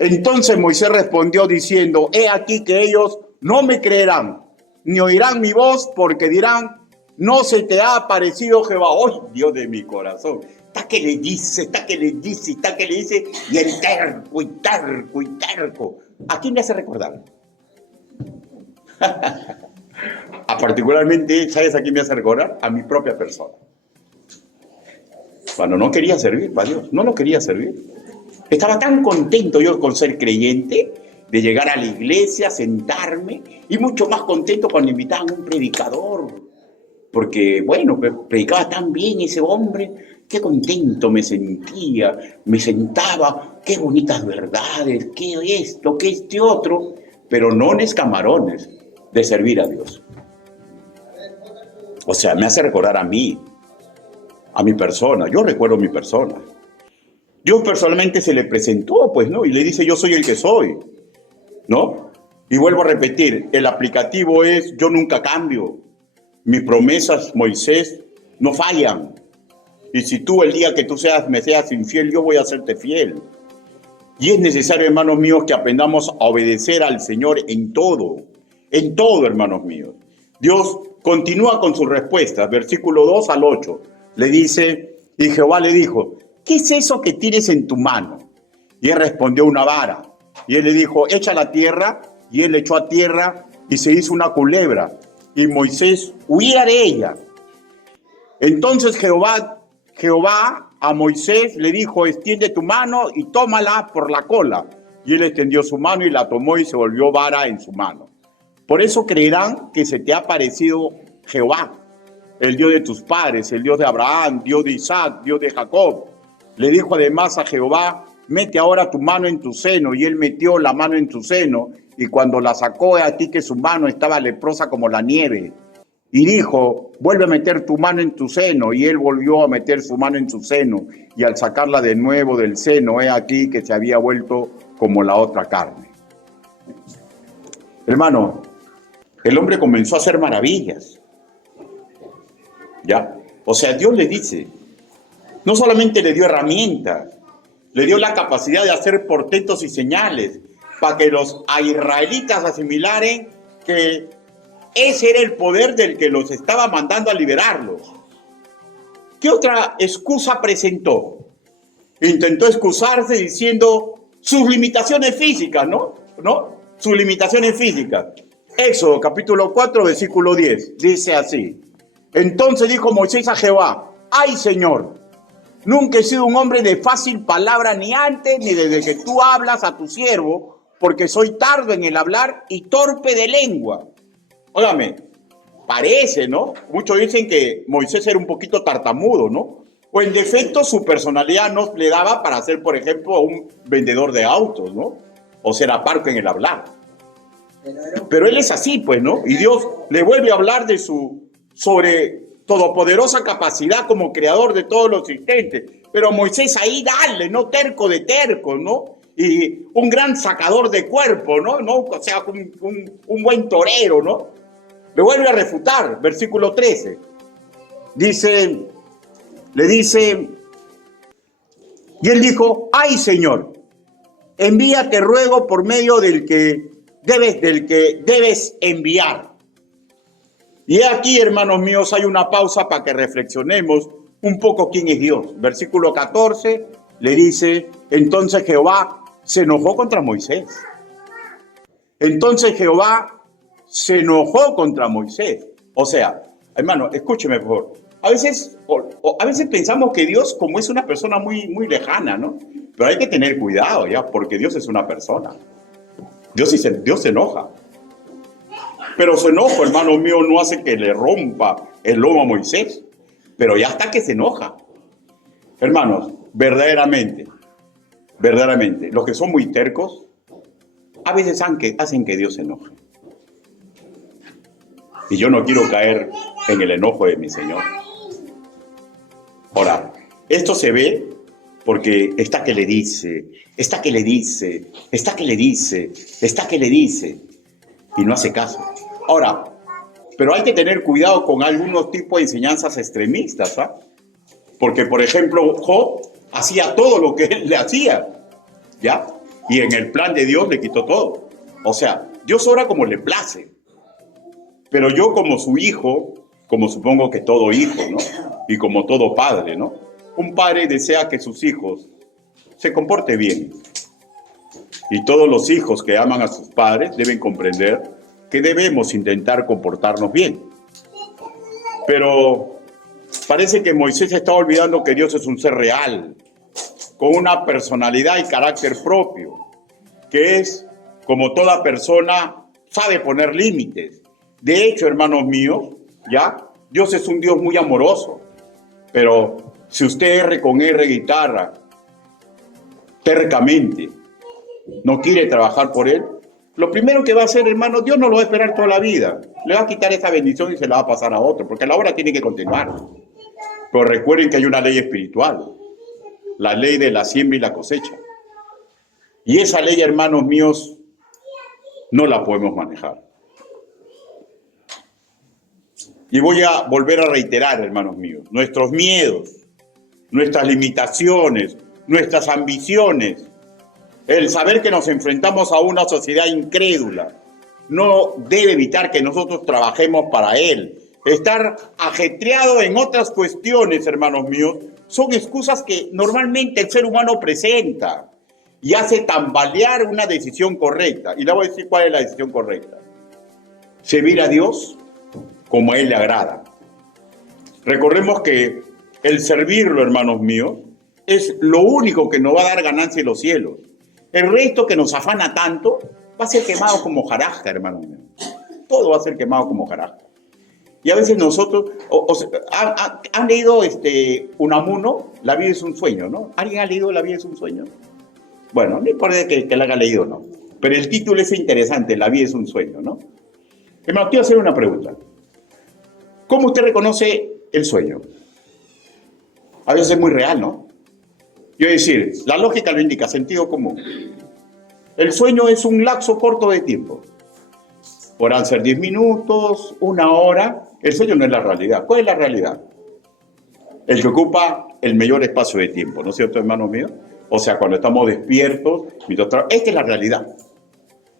Entonces Moisés respondió diciendo, he aquí que ellos no me creerán, ni oirán mi voz, porque dirán, no se te ha aparecido Jehová. ¡Oh, Dios de mi corazón! Está que le dice, está que le dice, está que le dice, y el terco, y terco, y terco. ¿A quién le hace recordar? Particularmente, ¿sabes a quién me hace recordar? A mi propia persona. Cuando no quería servir para Dios, no lo quería servir. Estaba tan contento yo con ser creyente, de llegar a la iglesia, sentarme, y mucho más contento cuando invitaban a un predicador. Porque, bueno, predicaba tan bien ese hombre, qué contento me sentía, me sentaba, qué bonitas verdades, qué esto, qué este otro, pero no en escamarones de servir a Dios. O sea, me hace recordar a mí, a mi persona. Yo recuerdo mi persona. Dios personalmente se le presentó, pues, ¿no? Y le dice, yo soy el que soy, ¿no? Y vuelvo a repetir, el aplicativo es, yo nunca cambio. Mis promesas, Moisés, no fallan. Y si tú el día que tú me seas infiel, yo voy a hacerte fiel. Y es necesario, hermanos míos, que aprendamos a obedecer al Señor en todo, hermanos míos. Dios continúa con sus respuestas, versículo 2 al 8. Le dice, y Jehová le dijo, ¿qué es eso que tienes en tu mano? Y él respondió, una vara. Y él le dijo, echa a la tierra. Y él echó a tierra y se hizo una culebra. Y Moisés huía de ella. Entonces Jehová a Moisés le dijo, extiende tu mano y tómala por la cola. Y él extendió su mano y la tomó y se volvió vara en su mano. Por eso creerán que se te ha parecido Jehová, el Dios de tus padres, el Dios de Abraham, Dios de Isaac, Dios de Jacob. Le dijo además a Jehová, mete ahora tu mano en tu seno. Y él metió la mano en su seno, y cuando la sacó, a ti que su mano estaba leprosa como la nieve. Y dijo, vuelve a meter tu mano en tu seno. Y él volvió a meter su mano en su seno, y al sacarla de nuevo del seno, he aquí que se había vuelto como la otra carne. Hermano, el hombre comenzó a hacer maravillas. ¿Ya? O sea, Dios le dice, no solamente le dio herramientas, le dio la capacidad de hacer portentos y señales para que los israelitas asimilaran que ese era el poder del que los estaba mandando a liberarlos. ¿Qué otra excusa presentó? Intentó excusarse diciendo sus limitaciones físicas, ¿no? Sus limitaciones físicas. Éxodo capítulo 4, versículo 10, dice así. Entonces dijo Moisés a Jehová, ¡ay, Señor! Nunca he sido un hombre de fácil palabra, ni antes ni desde que tú hablas a tu siervo, porque soy tardo en el hablar y torpe de lengua. Óigame, parece, ¿no? Muchos dicen que Moisés era un poquito tartamudo, ¿no? O en defecto su personalidad no le daba para ser, por ejemplo, un vendedor de autos, ¿no? O ser aparco en el hablar. Pero él es así, pues, ¿no? Y Dios le vuelve a hablar de su sobre todopoderosa capacidad como creador de todos los existentes. Pero Moisés ahí dale, ¿no? Terco de terco, ¿no? Y un gran sacador de cuerpo, ¿no? O sea, un buen torero, ¿no? Le vuelve a refutar, versículo 13. Le dice, y él dijo, ¡ay, Señor! Envíate, ruego, por medio del que debes enviar. Y aquí, hermanos míos, hay una pausa para que reflexionemos un poco quién es Dios. Versículo 14 le dice, entonces Jehová se enojó contra Moisés. Entonces Jehová se enojó contra Moisés. O sea, hermano, escúcheme por favor. A veces pensamos que Dios como es una persona muy, muy lejana, ¿no? Pero hay que tener cuidado, ¿ya? Porque Dios es una persona. Dios se enoja. Pero su enojo, hermano mío, no hace que le rompa el lomo a Moisés. Pero ya está que se enoja. Hermanos, verdaderamente, los que son muy tercos, a veces hacen que Dios se enoje. Y yo no quiero caer en el enojo de mi Señor. Ahora, esto se ve porque está que le dice, y no hace caso. Ahora, Pero hay que tener cuidado con algunos tipos de enseñanzas extremistas, ¿ah? Porque, por ejemplo, Job hacía todo lo que él le hacía, ¿ya? Y en el plan de Dios le quitó todo. O sea, Dios obra como le place. Pero yo como su hijo, como supongo que todo hijo, ¿no? Y como todo padre, ¿no? Un padre desea que sus hijos se comporten bien. Y todos los hijos que aman a sus padres deben comprender que debemos intentar comportarnos bien. Pero parece que Moisés está olvidando que Dios es un ser real, con una personalidad y carácter propio, que es, como toda persona, sabe poner límites. De hecho, hermanos míos, ¿ya? Dios es un Dios muy amoroso, pero si usted R con R guitarra, tercamente, no quiere trabajar por él, lo primero que va a hacer, hermano, Dios no lo va a esperar toda la vida. Le va a quitar esa bendición y se la va a pasar a otro, porque la obra tiene que continuar. Pero recuerden que hay una ley espiritual, la ley de la siembra y la cosecha. Y esa ley, hermanos míos, no la podemos manejar. Y voy a volver a reiterar, hermanos míos, nuestros miedos, nuestras limitaciones, nuestras ambiciones, el saber que nos enfrentamos a una sociedad incrédula, no debe evitar que nosotros trabajemos para él. Estar ajetreado en otras cuestiones, hermanos míos, son excusas que normalmente el ser humano presenta y hace tambalear una decisión correcta. Y le voy a decir cuál es la decisión correcta. Servir a Dios como a él le agrada. Recordemos que el servirlo, hermanos míos, es lo único que nos va a dar ganancia en los cielos. El resto que nos afana tanto va a ser quemado como hojarasca, hermanos míos. Todo va a ser quemado como hojarasca. Y a veces nosotros, ¿han leído Unamuno? La vida es un sueño, ¿no? ¿Alguien ha leído La vida es un sueño? Bueno, no importa que la haya leído, ¿no? Pero el título es interesante, La vida es un sueño, ¿no? Hermano, quiero hacer una pregunta. ¿Cómo usted reconoce el sueño? A veces es muy real, ¿no? Yo decir, la lógica lo indica, sentido común. El sueño es un lapso corto de tiempo. Podrán ser 10 minutos, 1 hora. El sueño no es la realidad. ¿Cuál es la realidad? El que ocupa el mayor espacio de tiempo, ¿no es cierto, hermanos míos? O sea, cuando estamos despiertos, esta es la realidad.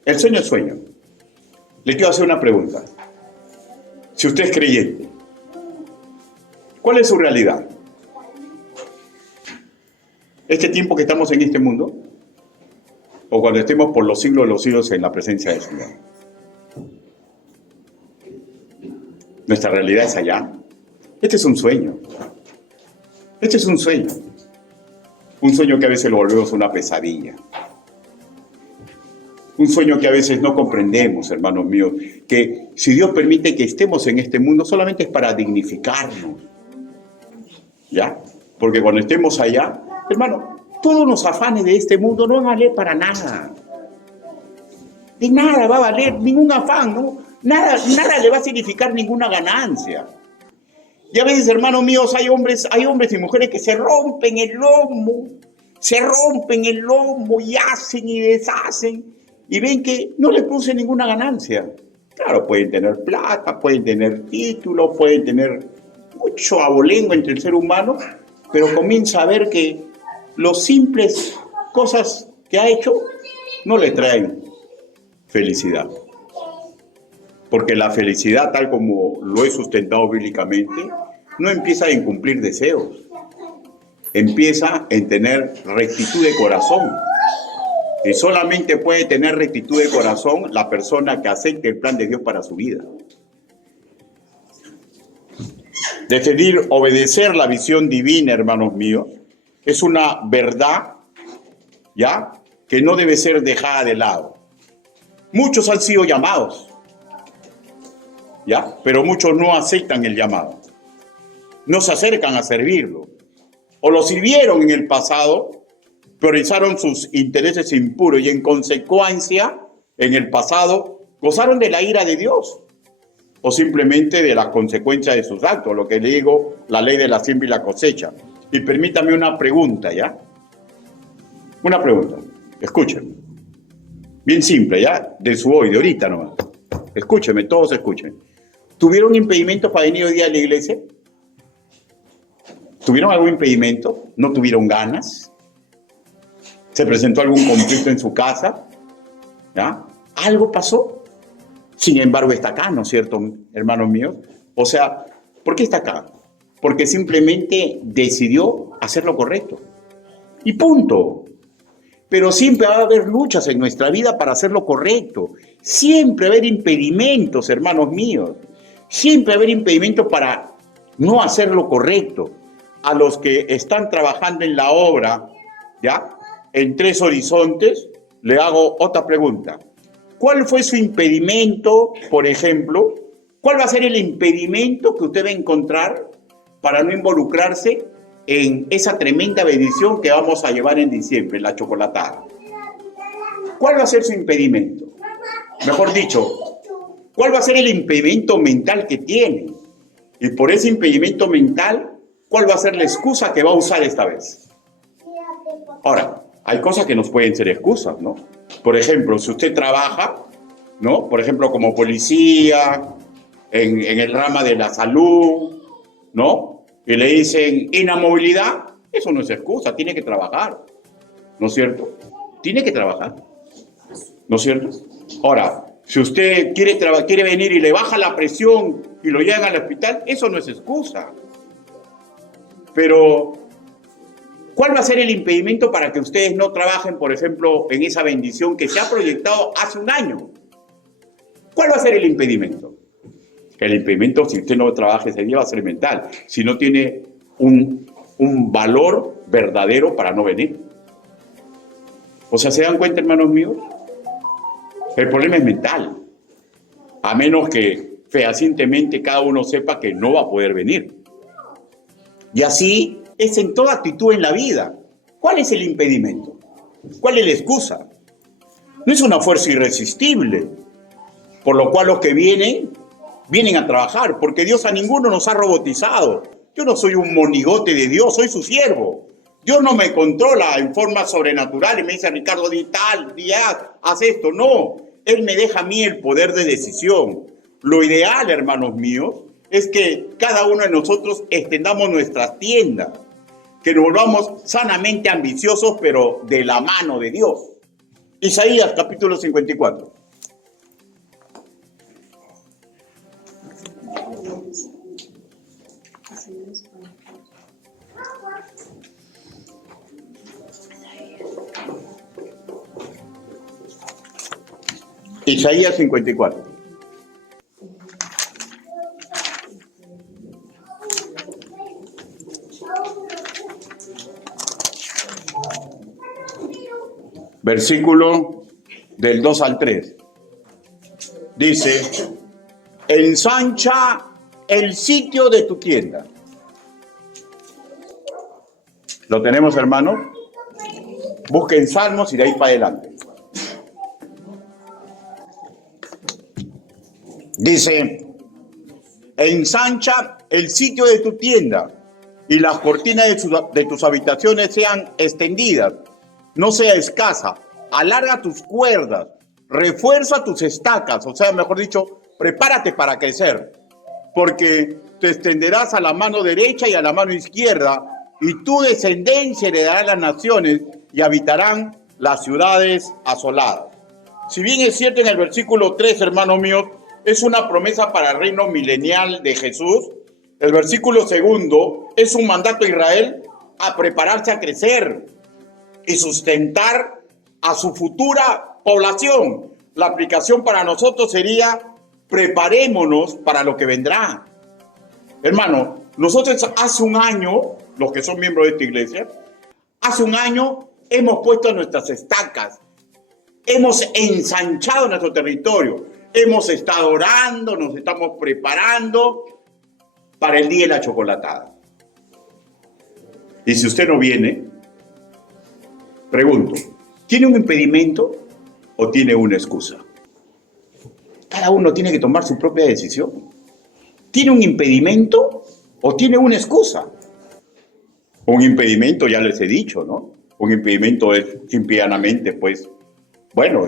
El sueño es sueño. Le quiero hacer una pregunta. Si usted es creyente, ¿cuál es su realidad? ¿Este tiempo que estamos en este mundo? ¿O cuando estemos por los siglos de los siglos en la presencia del Señor? Nuestra realidad es allá. Este es un sueño. Este es un sueño. Un sueño que a veces lo volvemos una pesadilla. Un sueño que a veces no comprendemos, hermanos míos, que si Dios permite que estemos en este mundo solamente es para dignificarnos. ¿Ya? Porque cuando estemos allá, hermano, todos los afanes de este mundo no van a valer para nada. De nada va a valer ningún afán, ¿no? Nada le va a significar ninguna ganancia. Y a veces, hermanos míos, hay hombres y mujeres que se rompen el lomo y hacen y deshacen y ven que no les produce ninguna ganancia. Claro, pueden tener plata, pueden tener títulos, pueden tener mucho abolengo entre el ser humano, pero comienza a ver que los simples cosas que ha hecho no le traen felicidad. Porque la felicidad, tal como lo he sustentado bíblicamente, no empieza en cumplir deseos. Empieza en tener rectitud de corazón. Y solamente puede tener rectitud de corazón la persona que acepte el plan de Dios para su vida. Decidir obedecer la visión divina, hermanos míos, es una verdad, ¿ya?, que no debe ser dejada de lado. Muchos han sido llamados, ¿ya?, pero muchos no aceptan el llamado. No se acercan a servirlo. O lo sirvieron en el pasado, priorizaron sus intereses impuros y en consecuencia, en el pasado, gozaron de la ira de Dios. O simplemente de las consecuencias de sus actos, lo que le digo, la ley de la siembra y la cosecha. Y permítame una pregunta, ¿ya? Una pregunta, escuchen. Bien simple, ¿ya? De su hoy, de ahorita nomás. Escúchenme, todos escuchen. ¿Tuvieron impedimentos para venir hoy día a la iglesia? ¿Tuvieron algún impedimento? ¿No tuvieron ganas? ¿Se presentó algún conflicto en su casa? ¿Ya? ¿Algo pasó? Sin embargo, está acá, ¿no es cierto, hermanos míos? O sea, ¿por qué está acá? Porque simplemente decidió hacer lo correcto. Y punto. Pero siempre va a haber luchas en nuestra vida para hacer lo correcto. Siempre va a haber impedimentos, hermanos míos. Siempre va a haber impedimentos para no hacer lo correcto. A los que están trabajando en la obra, ¿ya? En Tres Horizontes, le hago otra pregunta. ¿Cuál fue su impedimento, por ejemplo? ¿Cuál va a ser el impedimento que usted va a encontrar para no involucrarse en esa tremenda bendición que vamos a llevar en diciembre, la chocolatada? ¿Cuál va a ser su impedimento? Mejor dicho, ¿cuál va a ser el impedimento mental que tiene? Y por ese impedimento mental, ¿cuál va a ser la excusa que va a usar esta vez? Ahora, hay cosas que nos pueden ser excusas, ¿no? Por ejemplo, si usted trabaja, ¿no? Por ejemplo, como policía, en el rama de la salud, ¿no? Y le dicen inamovilidad, eso no es excusa, tiene que trabajar, ¿no es cierto? Tiene que trabajar, ¿no es cierto? Ahora, si usted quiere venir y le baja la presión y lo llevan al hospital, eso no es excusa. Pero, ¿cuál va a ser el impedimento para que ustedes no trabajen, por ejemplo, en esa bendición que se ha proyectado hace un año? ¿Cuál va a ser el impedimento? El impedimento, si usted no trabaja ese día, va a ser mental. Si no tiene un valor verdadero para no venir. O sea, ¿se dan cuenta, hermanos míos? El problema es mental. A menos que fehacientemente cada uno sepa que no va a poder venir. Y así es en toda actitud en la vida. ¿Cuál es el impedimento? ¿Cuál es la excusa? No es una fuerza irresistible, por lo cual los que vienen a trabajar, porque Dios a ninguno nos ha robotizado. Yo no soy un monigote de Dios, soy su siervo. Dios no me controla en forma sobrenatural y me dice, Ricardo, di tal, di haz esto. No, Él me deja a mí el poder de decisión. Lo ideal, hermanos míos, es que cada uno de nosotros extendamos nuestras tiendas, que nos volvamos sanamente ambiciosos, pero de la mano de Dios. Isaías capítulo 54. Isaías 54. Versículo del 2 al 3. Dice, ensancha el sitio de tu tienda. ¿Lo tenemos, hermano? Busquen Salmos y de ahí para adelante. Dice, ensancha el sitio de tu tienda y las cortinas de tus habitaciones sean extendidas, no sea escasa, alarga tus cuerdas, refuerza tus estacas, o sea, mejor dicho, prepárate para crecer, porque te extenderás a la mano derecha y a la mano izquierda, y tu descendencia heredará las naciones y habitarán las ciudades asoladas. Si bien es cierto en el versículo 3, hermanos míos, es una promesa para el reino milenial de Jesús, el versículo 2 es un mandato a Israel a prepararse a crecer y sustentar a su futura población. La aplicación para nosotros sería, preparémonos para lo que vendrá. Hermano, nosotros hace un año, los que son miembros de esta iglesia, hace un año hemos puesto nuestras estacas, hemos ensanchado nuestro territorio, hemos estado orando, nos estamos preparando para el día de la chocolatada. Y si usted no viene, pregunto, ¿tiene un impedimento o tiene una excusa? Cada uno tiene que tomar su propia decisión. ¿Tiene un impedimento o tiene una excusa? Un impedimento, ya les he dicho, ¿no? Un impedimento es simplemente, pues, bueno,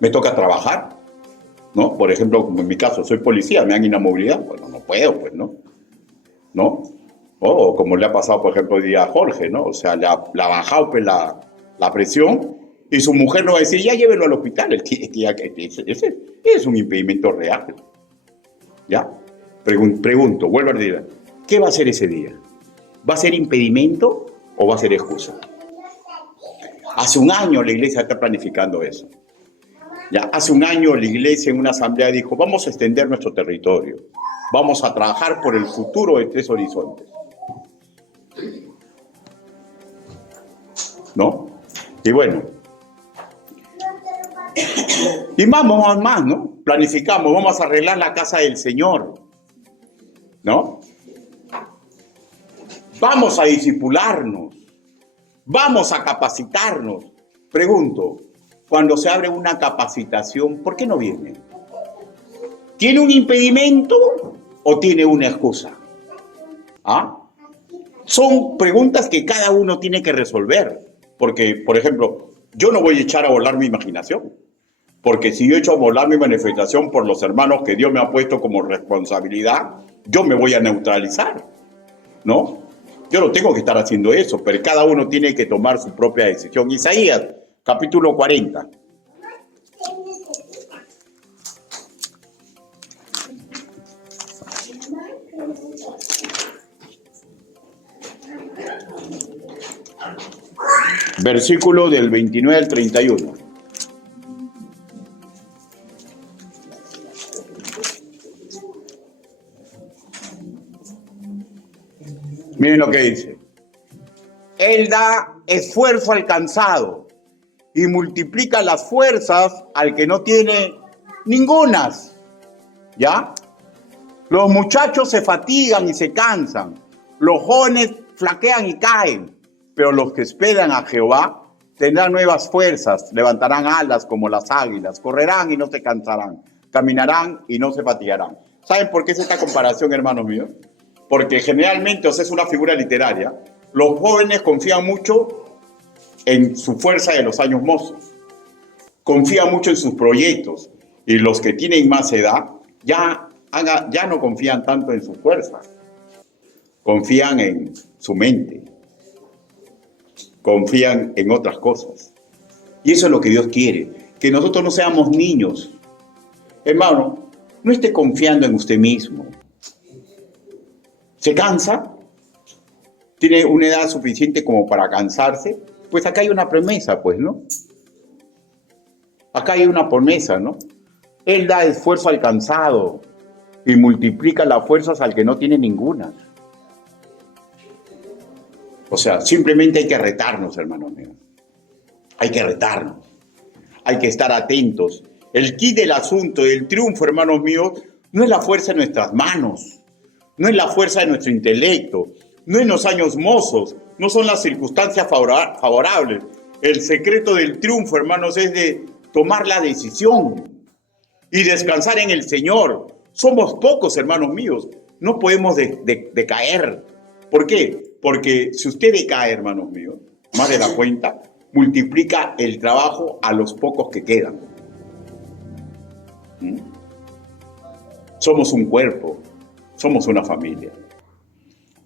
me toca trabajar. ¿no? Por ejemplo, como en mi caso, soy policía, me dan inamovilidad. Bueno, no puedo, pues, ¿no? ¿No? O como le ha pasado, por ejemplo, hoy día a Jorge, ¿no? O sea, le ha bajado pues, la presión y su mujer no va a decir, ya llévelo al hospital. Ese es un impedimento real. ¿Ya? Pregunto, vuelvo a decir, ¿qué va a ser ese día? ¿Va a ser impedimento o va a ser excusa? Hace un año la iglesia está planificando eso. Ya, hace un año la iglesia en una asamblea dijo, vamos a extender nuestro territorio, vamos a trabajar por el futuro de Tres Horizontes. ¿No? Y bueno, y vamos más, ¿no? Planificamos, vamos a arreglar la casa del Señor, ¿no? Vamos a discipularnos, vamos a capacitarnos. Pregunto, cuando se abre una capacitación, ¿por qué no viene? ¿Tiene un impedimento o tiene una excusa? ¿Ah? Son preguntas que cada uno tiene que resolver. Porque, por ejemplo, yo no voy a echar a volar mi imaginación. Porque si yo echo a volar mi manifestación por los hermanos que Dios me ha puesto como responsabilidad, yo me voy a neutralizar, ¿no? Yo no tengo que estar haciendo eso, pero cada uno tiene que tomar su propia decisión. Isaías, capítulo 40. Versículo del 29 al 31. Miren lo que dice. Él da esfuerzo al cansado y multiplica las fuerzas al que no tiene ningunas. ¿Ya? Los muchachos se fatigan y se cansan. Los jóvenes flaquean y caen. Pero los que esperan a Jehová tendrán nuevas fuerzas, levantarán alas como las águilas, correrán y no se cansarán, caminarán y no se fatigarán. ¿Saben por qué es esta comparación, hermanos míos? Porque generalmente, o sea, es una figura literaria, los jóvenes confían mucho en su fuerza de los años mozos, confían mucho en sus proyectos, y los que tienen más edad ya no confían tanto en su fuerza, confían en su mente, confían en otras cosas. Y eso es lo que Dios quiere, que nosotros no seamos niños. Hermano, no esté confiando en usted mismo. ¿Se cansa? ¿Tiene una edad suficiente como para cansarse? Pues acá hay una promesa, pues, ¿no? Acá hay una promesa, ¿no? Él da esfuerzo al cansado y multiplica las fuerzas al que no tiene ninguna. O sea, simplemente hay que retarnos, hermanos míos. Hay que retarnos. Hay que estar atentos. El quid del asunto, del triunfo, hermanos míos, no es la fuerza de nuestras manos, no es la fuerza de nuestro intelecto, no es los años mozos, no son las circunstancias favorables. El secreto del triunfo, hermanos, es de tomar la decisión y descansar en el Señor. Somos pocos, hermanos míos, no podemos decaer. ¿Por qué? Porque si usted decae, hermanos míos, más de la cuenta, multiplica el trabajo a los pocos que quedan. Somos un cuerpo, somos una familia.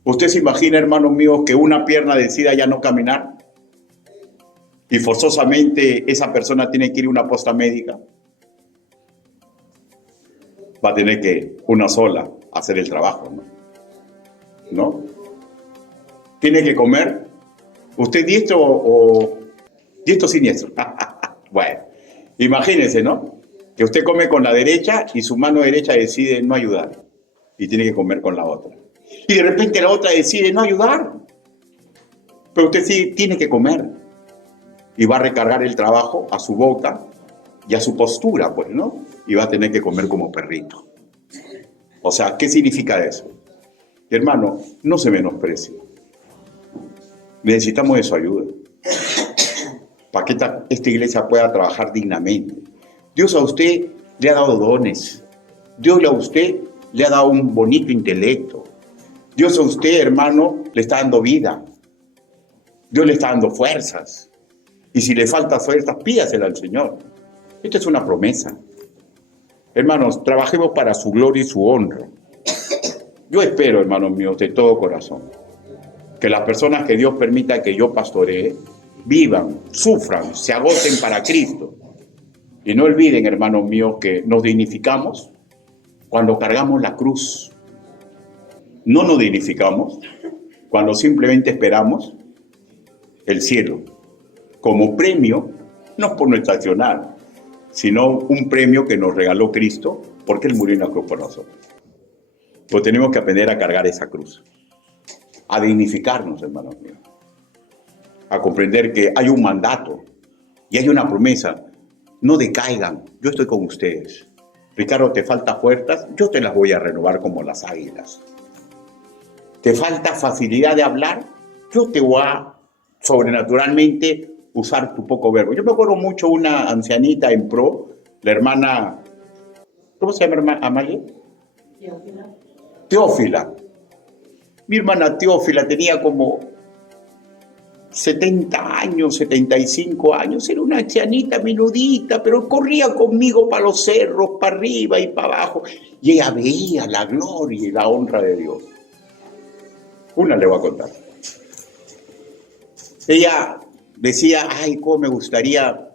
¿Usted se imagina, hermanos míos, que una pierna decida ya no caminar? Y forzosamente esa persona tiene que ir a una posta médica. Va a tener que una sola hacer el trabajo, ¿no? ¿No? ¿Tiene que comer? ¿Usted diestro o diestro siniestro? Bueno, imagínense, ¿no? Que usted come con la derecha y su mano derecha decide no ayudar y tiene que comer con la otra. Y de repente la otra decide no ayudar, pero usted sí tiene que comer y va a recargar el trabajo a su boca y a su postura, pues, ¿no? Y va a tener que comer como perrito. O sea, ¿qué significa eso? Hermano, no se menosprecie. Necesitamos de su ayuda para que esta iglesia pueda trabajar dignamente. Dios a usted le ha dado dones. Dios a usted le ha dado un bonito intelecto. Dios a usted, hermano, le está dando vida. Dios le está dando fuerzas. Y si le falta fuerzas, pídasela al Señor. Esto es una promesa. Hermanos, trabajemos para su gloria y su honra. Yo espero, hermanos míos, de todo corazón, que las personas que Dios permita que yo pastoree, vivan, sufran, se agoten para Cristo. Y no olviden, hermanos míos, que nos dignificamos cuando cargamos la cruz. No nos dignificamos cuando simplemente esperamos el cielo como premio, no por nuestra accionar, sino un premio que nos regaló Cristo porque Él murió en la cruz por nosotros. Pues tenemos que aprender a cargar esa cruz, a dignificarnos, hermanos míos, a comprender que hay un mandato y hay una promesa. No decaigan, yo estoy con ustedes. Ricardo, ¿te falta fuerzas? Yo te las voy a renovar como las águilas. ¿Te falta facilidad de hablar? Yo te voy a sobrenaturalmente usar tu poco verbo. Yo me acuerdo mucho una ancianita en pro, la hermana, ¿cómo se llama, hermana Amalia? Teófila. Mi hermana Teófila tenía como 70 años, 75 años, era una ancianita menudita, pero corría conmigo para los cerros, para arriba y para abajo, y ella veía la gloria y la honra de Dios. Una le voy a contar. Ella decía, ay, cómo me gustaría.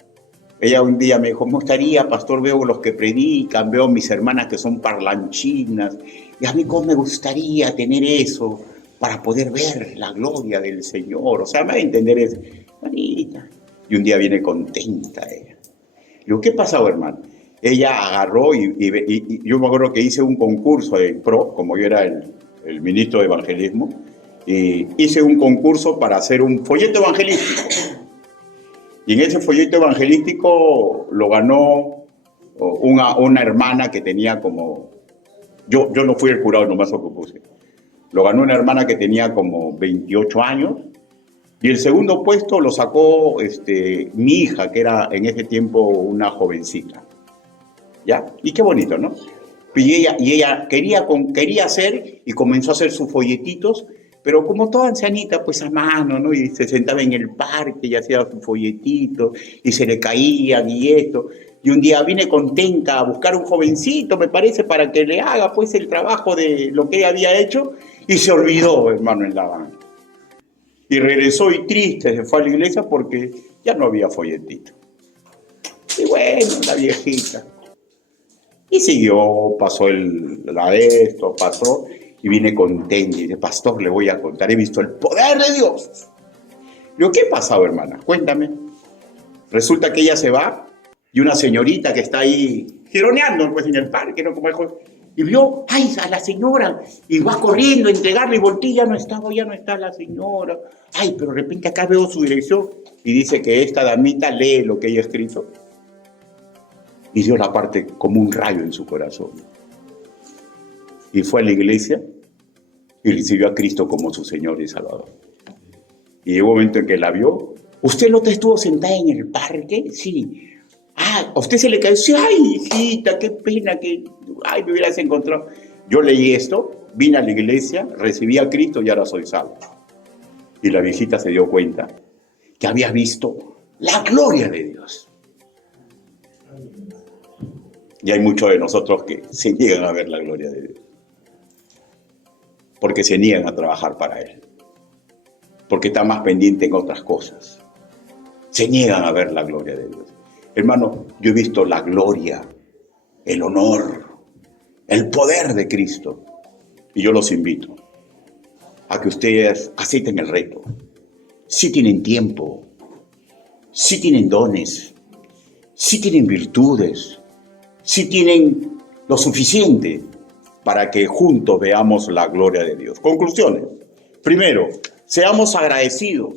Ella un día me dijo, me gustaría, pastor, veo los que predican, veo mis hermanas que son parlanchinas, y a mí cómo me gustaría tener eso para poder ver la gloria del Señor. O sea, me va a entender eso. Manita. Y un día viene contenta ella. Digo, ¿qué pasó, hermano? Ella agarró y yo me acuerdo que hice un concurso de pro, como yo era el ministro de evangelismo, y hice un concurso para hacer un folleto evangelístico. Y en ese folleto evangelístico lo ganó una hermana que tenía como... Yo no fui el jurado, nomás lo propuse. Lo ganó una hermana que tenía como 28 años. Y el segundo puesto lo sacó mi hija, que era en ese tiempo una jovencita. ¿Ya? Y qué bonito, ¿no? Y ella quería hacer y comenzó a hacer sus folletitos, pero como toda ancianita, pues a mano, ¿no? Y se sentaba en el parque y hacía sus folletitos y se le caían y esto. Y un día vine contenta a buscar un jovencito, me parece, para que le haga pues el trabajo de lo que ella había hecho, y se olvidó, hermano, en la banca. Y regresó y triste, se fue a la iglesia porque ya no había folletito. Y bueno, la viejita. Y siguió, pasó pasó, y vine contenta y dice, pastor, le voy a contar, he visto el poder de Dios. Digo, ¿qué ha pasado, hermana? Cuéntame. Resulta que ella se va y una señorita que está ahí gironeando pues, en el parque, ¿no? Como dijo, y vio, ay, a la señora, y va corriendo a entregarle, y voltea, ya no está la señora. Ay, pero de repente acá veo su dirección y dice que esta damita lee lo que ella ha escrito. Y dio la parte como un rayo en su corazón. Y fue a la iglesia y recibió a Cristo como su Señor y Salvador. Y llegó un momento en que la vio. ¿Usted no te estuvo sentada en el parque? Sí. Ah, ¿a usted se le cayó? Sí, ay, hijita, qué pena que... Ay, me hubieras encontrado. Yo leí esto, vine a la iglesia, recibí a Cristo y ahora soy salvo. Y la viejita se dio cuenta que había visto la gloria de Dios. Y hay muchos de nosotros que se niegan a ver la gloria de Dios. Porque se niegan a trabajar para Él. Porque están más pendientes en otras cosas. Se niegan a ver la gloria de Dios. Hermano, yo he visto la gloria, el honor, el poder de Cristo. Y yo los invito a que ustedes acepten el reto. Si tienen tiempo, si tienen dones, si tienen virtudes, si tienen lo suficiente para que juntos veamos la gloria de Dios. Conclusiones. Primero, seamos agradecidos,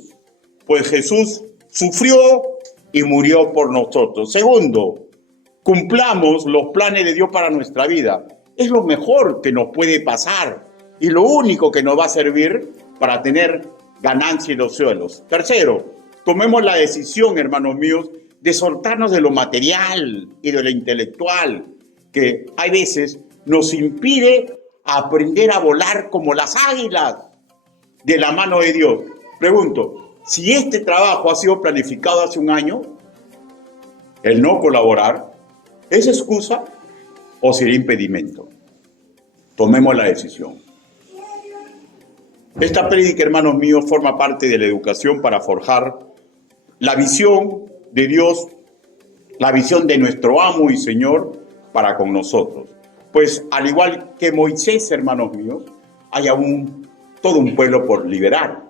pues Jesús sufrió y murió por nosotros. Segundo, cumplamos los planes de Dios para nuestra vida. Es lo mejor que nos puede pasar y lo único que nos va a servir para tener ganancia en los cielos. Tercero, tomemos la decisión, hermanos míos, de soltarnos de lo material y de lo intelectual, que hay veces nos impide aprender a volar como las águilas de la mano de Dios. Pregunto, si este trabajo ha sido planificado hace un año, el no colaborar, ¿es excusa? o será impedimento. Tomemos la decisión. Esta prédica, hermanos míos, forma parte de la educación para forjar la visión de Dios, la visión de nuestro amo y Señor para con nosotros. Pues al igual que Moisés, hermanos míos, hay aún todo un pueblo por liberar.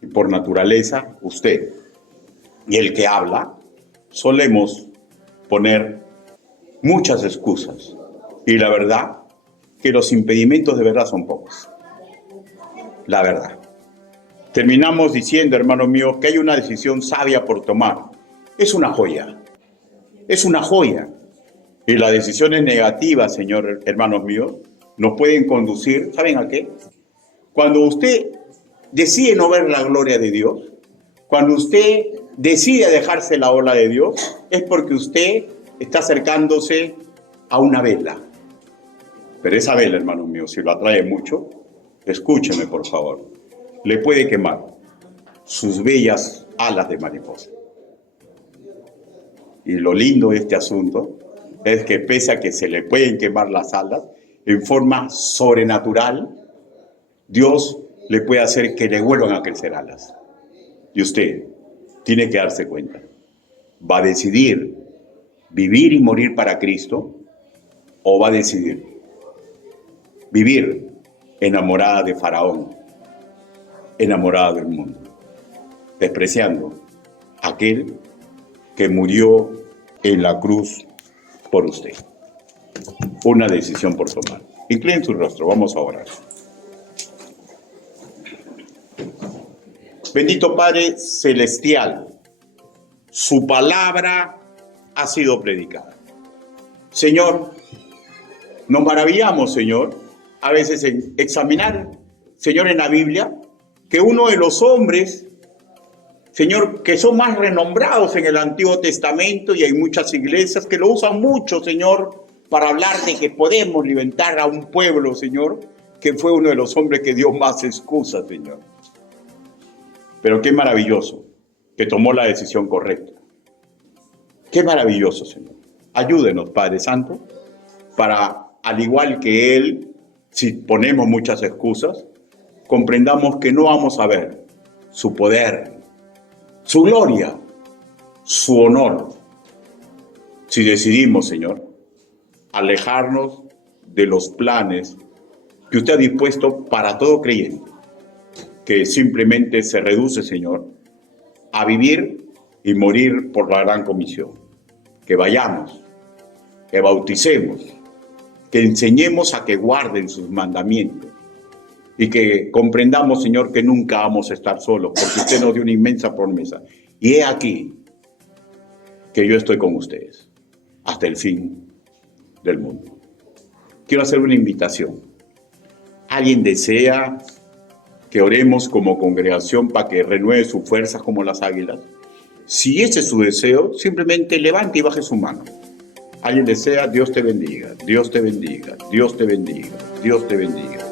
Y por naturaleza, usted y el que habla, solemos poner muchas excusas. Y la verdad, que los impedimentos de verdad son pocos. La verdad. Terminamos diciendo, hermanos míos, que hay una decisión sabia por tomar. Es una joya. Es una joya. Y las decisiones negativas, hermanos míos, nos pueden conducir, ¿saben a qué? Cuando usted decide no ver la gloria de Dios, cuando usted decide dejarse la ola de Dios, es porque usted está acercándose a una vela. Pero esa vela, hermanos míos, si lo atrae mucho, escúcheme por favor, le puede quemar sus bellas alas de mariposa. Y lo lindo de este asunto es que pese a que se le pueden quemar las alas, en forma sobrenatural, Dios le puede hacer que le vuelvan a crecer alas. Y usted tiene que darse cuenta. ¿Va a decidir vivir y morir para Cristo? ¿O va a decidir vivir enamorada de Faraón, enamorada del mundo, despreciando a aquel que murió en la cruz por usted? Una decisión por tomar. Inclinen su rostro, vamos a orar. Bendito Padre Celestial, su palabra ha sido predicada. Señor, nos maravillamos, Señor, a veces en examinar, Señor, en la Biblia, que uno de los hombres, Señor, que son más renombrados en el Antiguo Testamento, y hay muchas iglesias que lo usan mucho, Señor, para hablar de que podemos libertar a un pueblo, Señor, que fue uno de los hombres que dio más excusas, Señor. Pero qué maravilloso que tomó la decisión correcta. Qué maravilloso, Señor. Ayúdenos, Padre Santo, para, al igual que Él, si ponemos muchas excusas, comprendamos que no vamos a ver su poder, su gloria, su honor, si decidimos, Señor, alejarnos de los planes que usted ha dispuesto para todo creyente, que simplemente se reduce, Señor, a vivir y morir por la gran comisión. Que vayamos, que bauticemos, que enseñemos a que guarden sus mandamientos y que comprendamos, Señor, que nunca vamos a estar solos, porque usted nos dio una inmensa promesa. Y he aquí que yo estoy con ustedes hasta el fin del mundo. Quiero hacer una invitación. ¿Alguien desea que oremos como congregación para que renueve sus fuerzas como las águilas? Si ese es su deseo, simplemente levante y baje su mano. Alguien desea, Dios te bendiga, Dios te bendiga, Dios te bendiga, Dios te bendiga,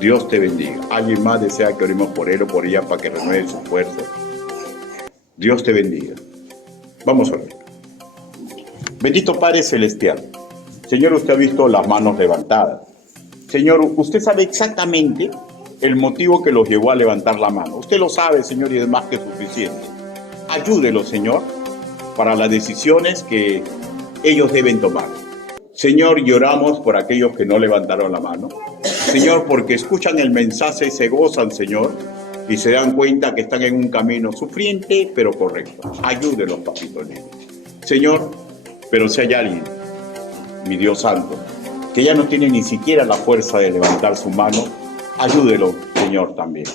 Dios te bendiga. Alguien más desea que oremos por él o por ella para que renueve sus fuerzas. Dios te bendiga. Vamos a orar. Bendito Padre Celestial, Señor, usted ha visto las manos levantadas. Señor, usted sabe exactamente el motivo que los llevó a levantar la mano. Usted lo sabe, Señor, y es más que suficiente. Ayúdelo, Señor, para las decisiones que ellos deben tomar. Señor, lloramos por aquellos que no levantaron la mano. Señor, porque escuchan el mensaje y se gozan, Señor, y se dan cuenta que están en un camino sufriente, pero correcto. Ayúdelos, papito lindo. Señor, pero si hay alguien, mi Dios Santo, que ya no tiene ni siquiera la fuerza de levantar su mano, ayúdelo, Señor, también.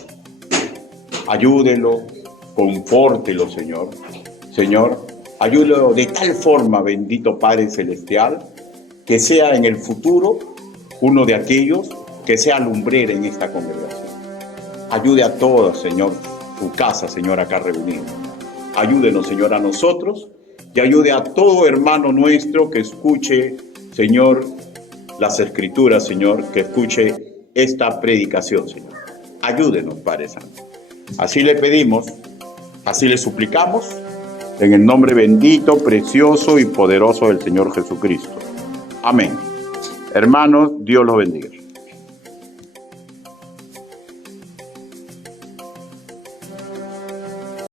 Ayúdelo, confórtelo, Señor. Señor, ayúdelo de tal forma, bendito Padre Celestial, que sea en el futuro uno de aquellos que sea lumbrera en esta congregación. Ayude a todos, Señor, su casa, Señor, acá reunido. Ayúdenos, Señor, a nosotros y ayude a todo hermano nuestro que escuche, Señor, las Escrituras, Señor, que escuche esta predicación, Señor. Ayúdenos, Padre Santo. Así le pedimos, así le suplicamos, en el nombre bendito, precioso y poderoso del Señor Jesucristo. Amén. Hermanos, Dios los bendiga.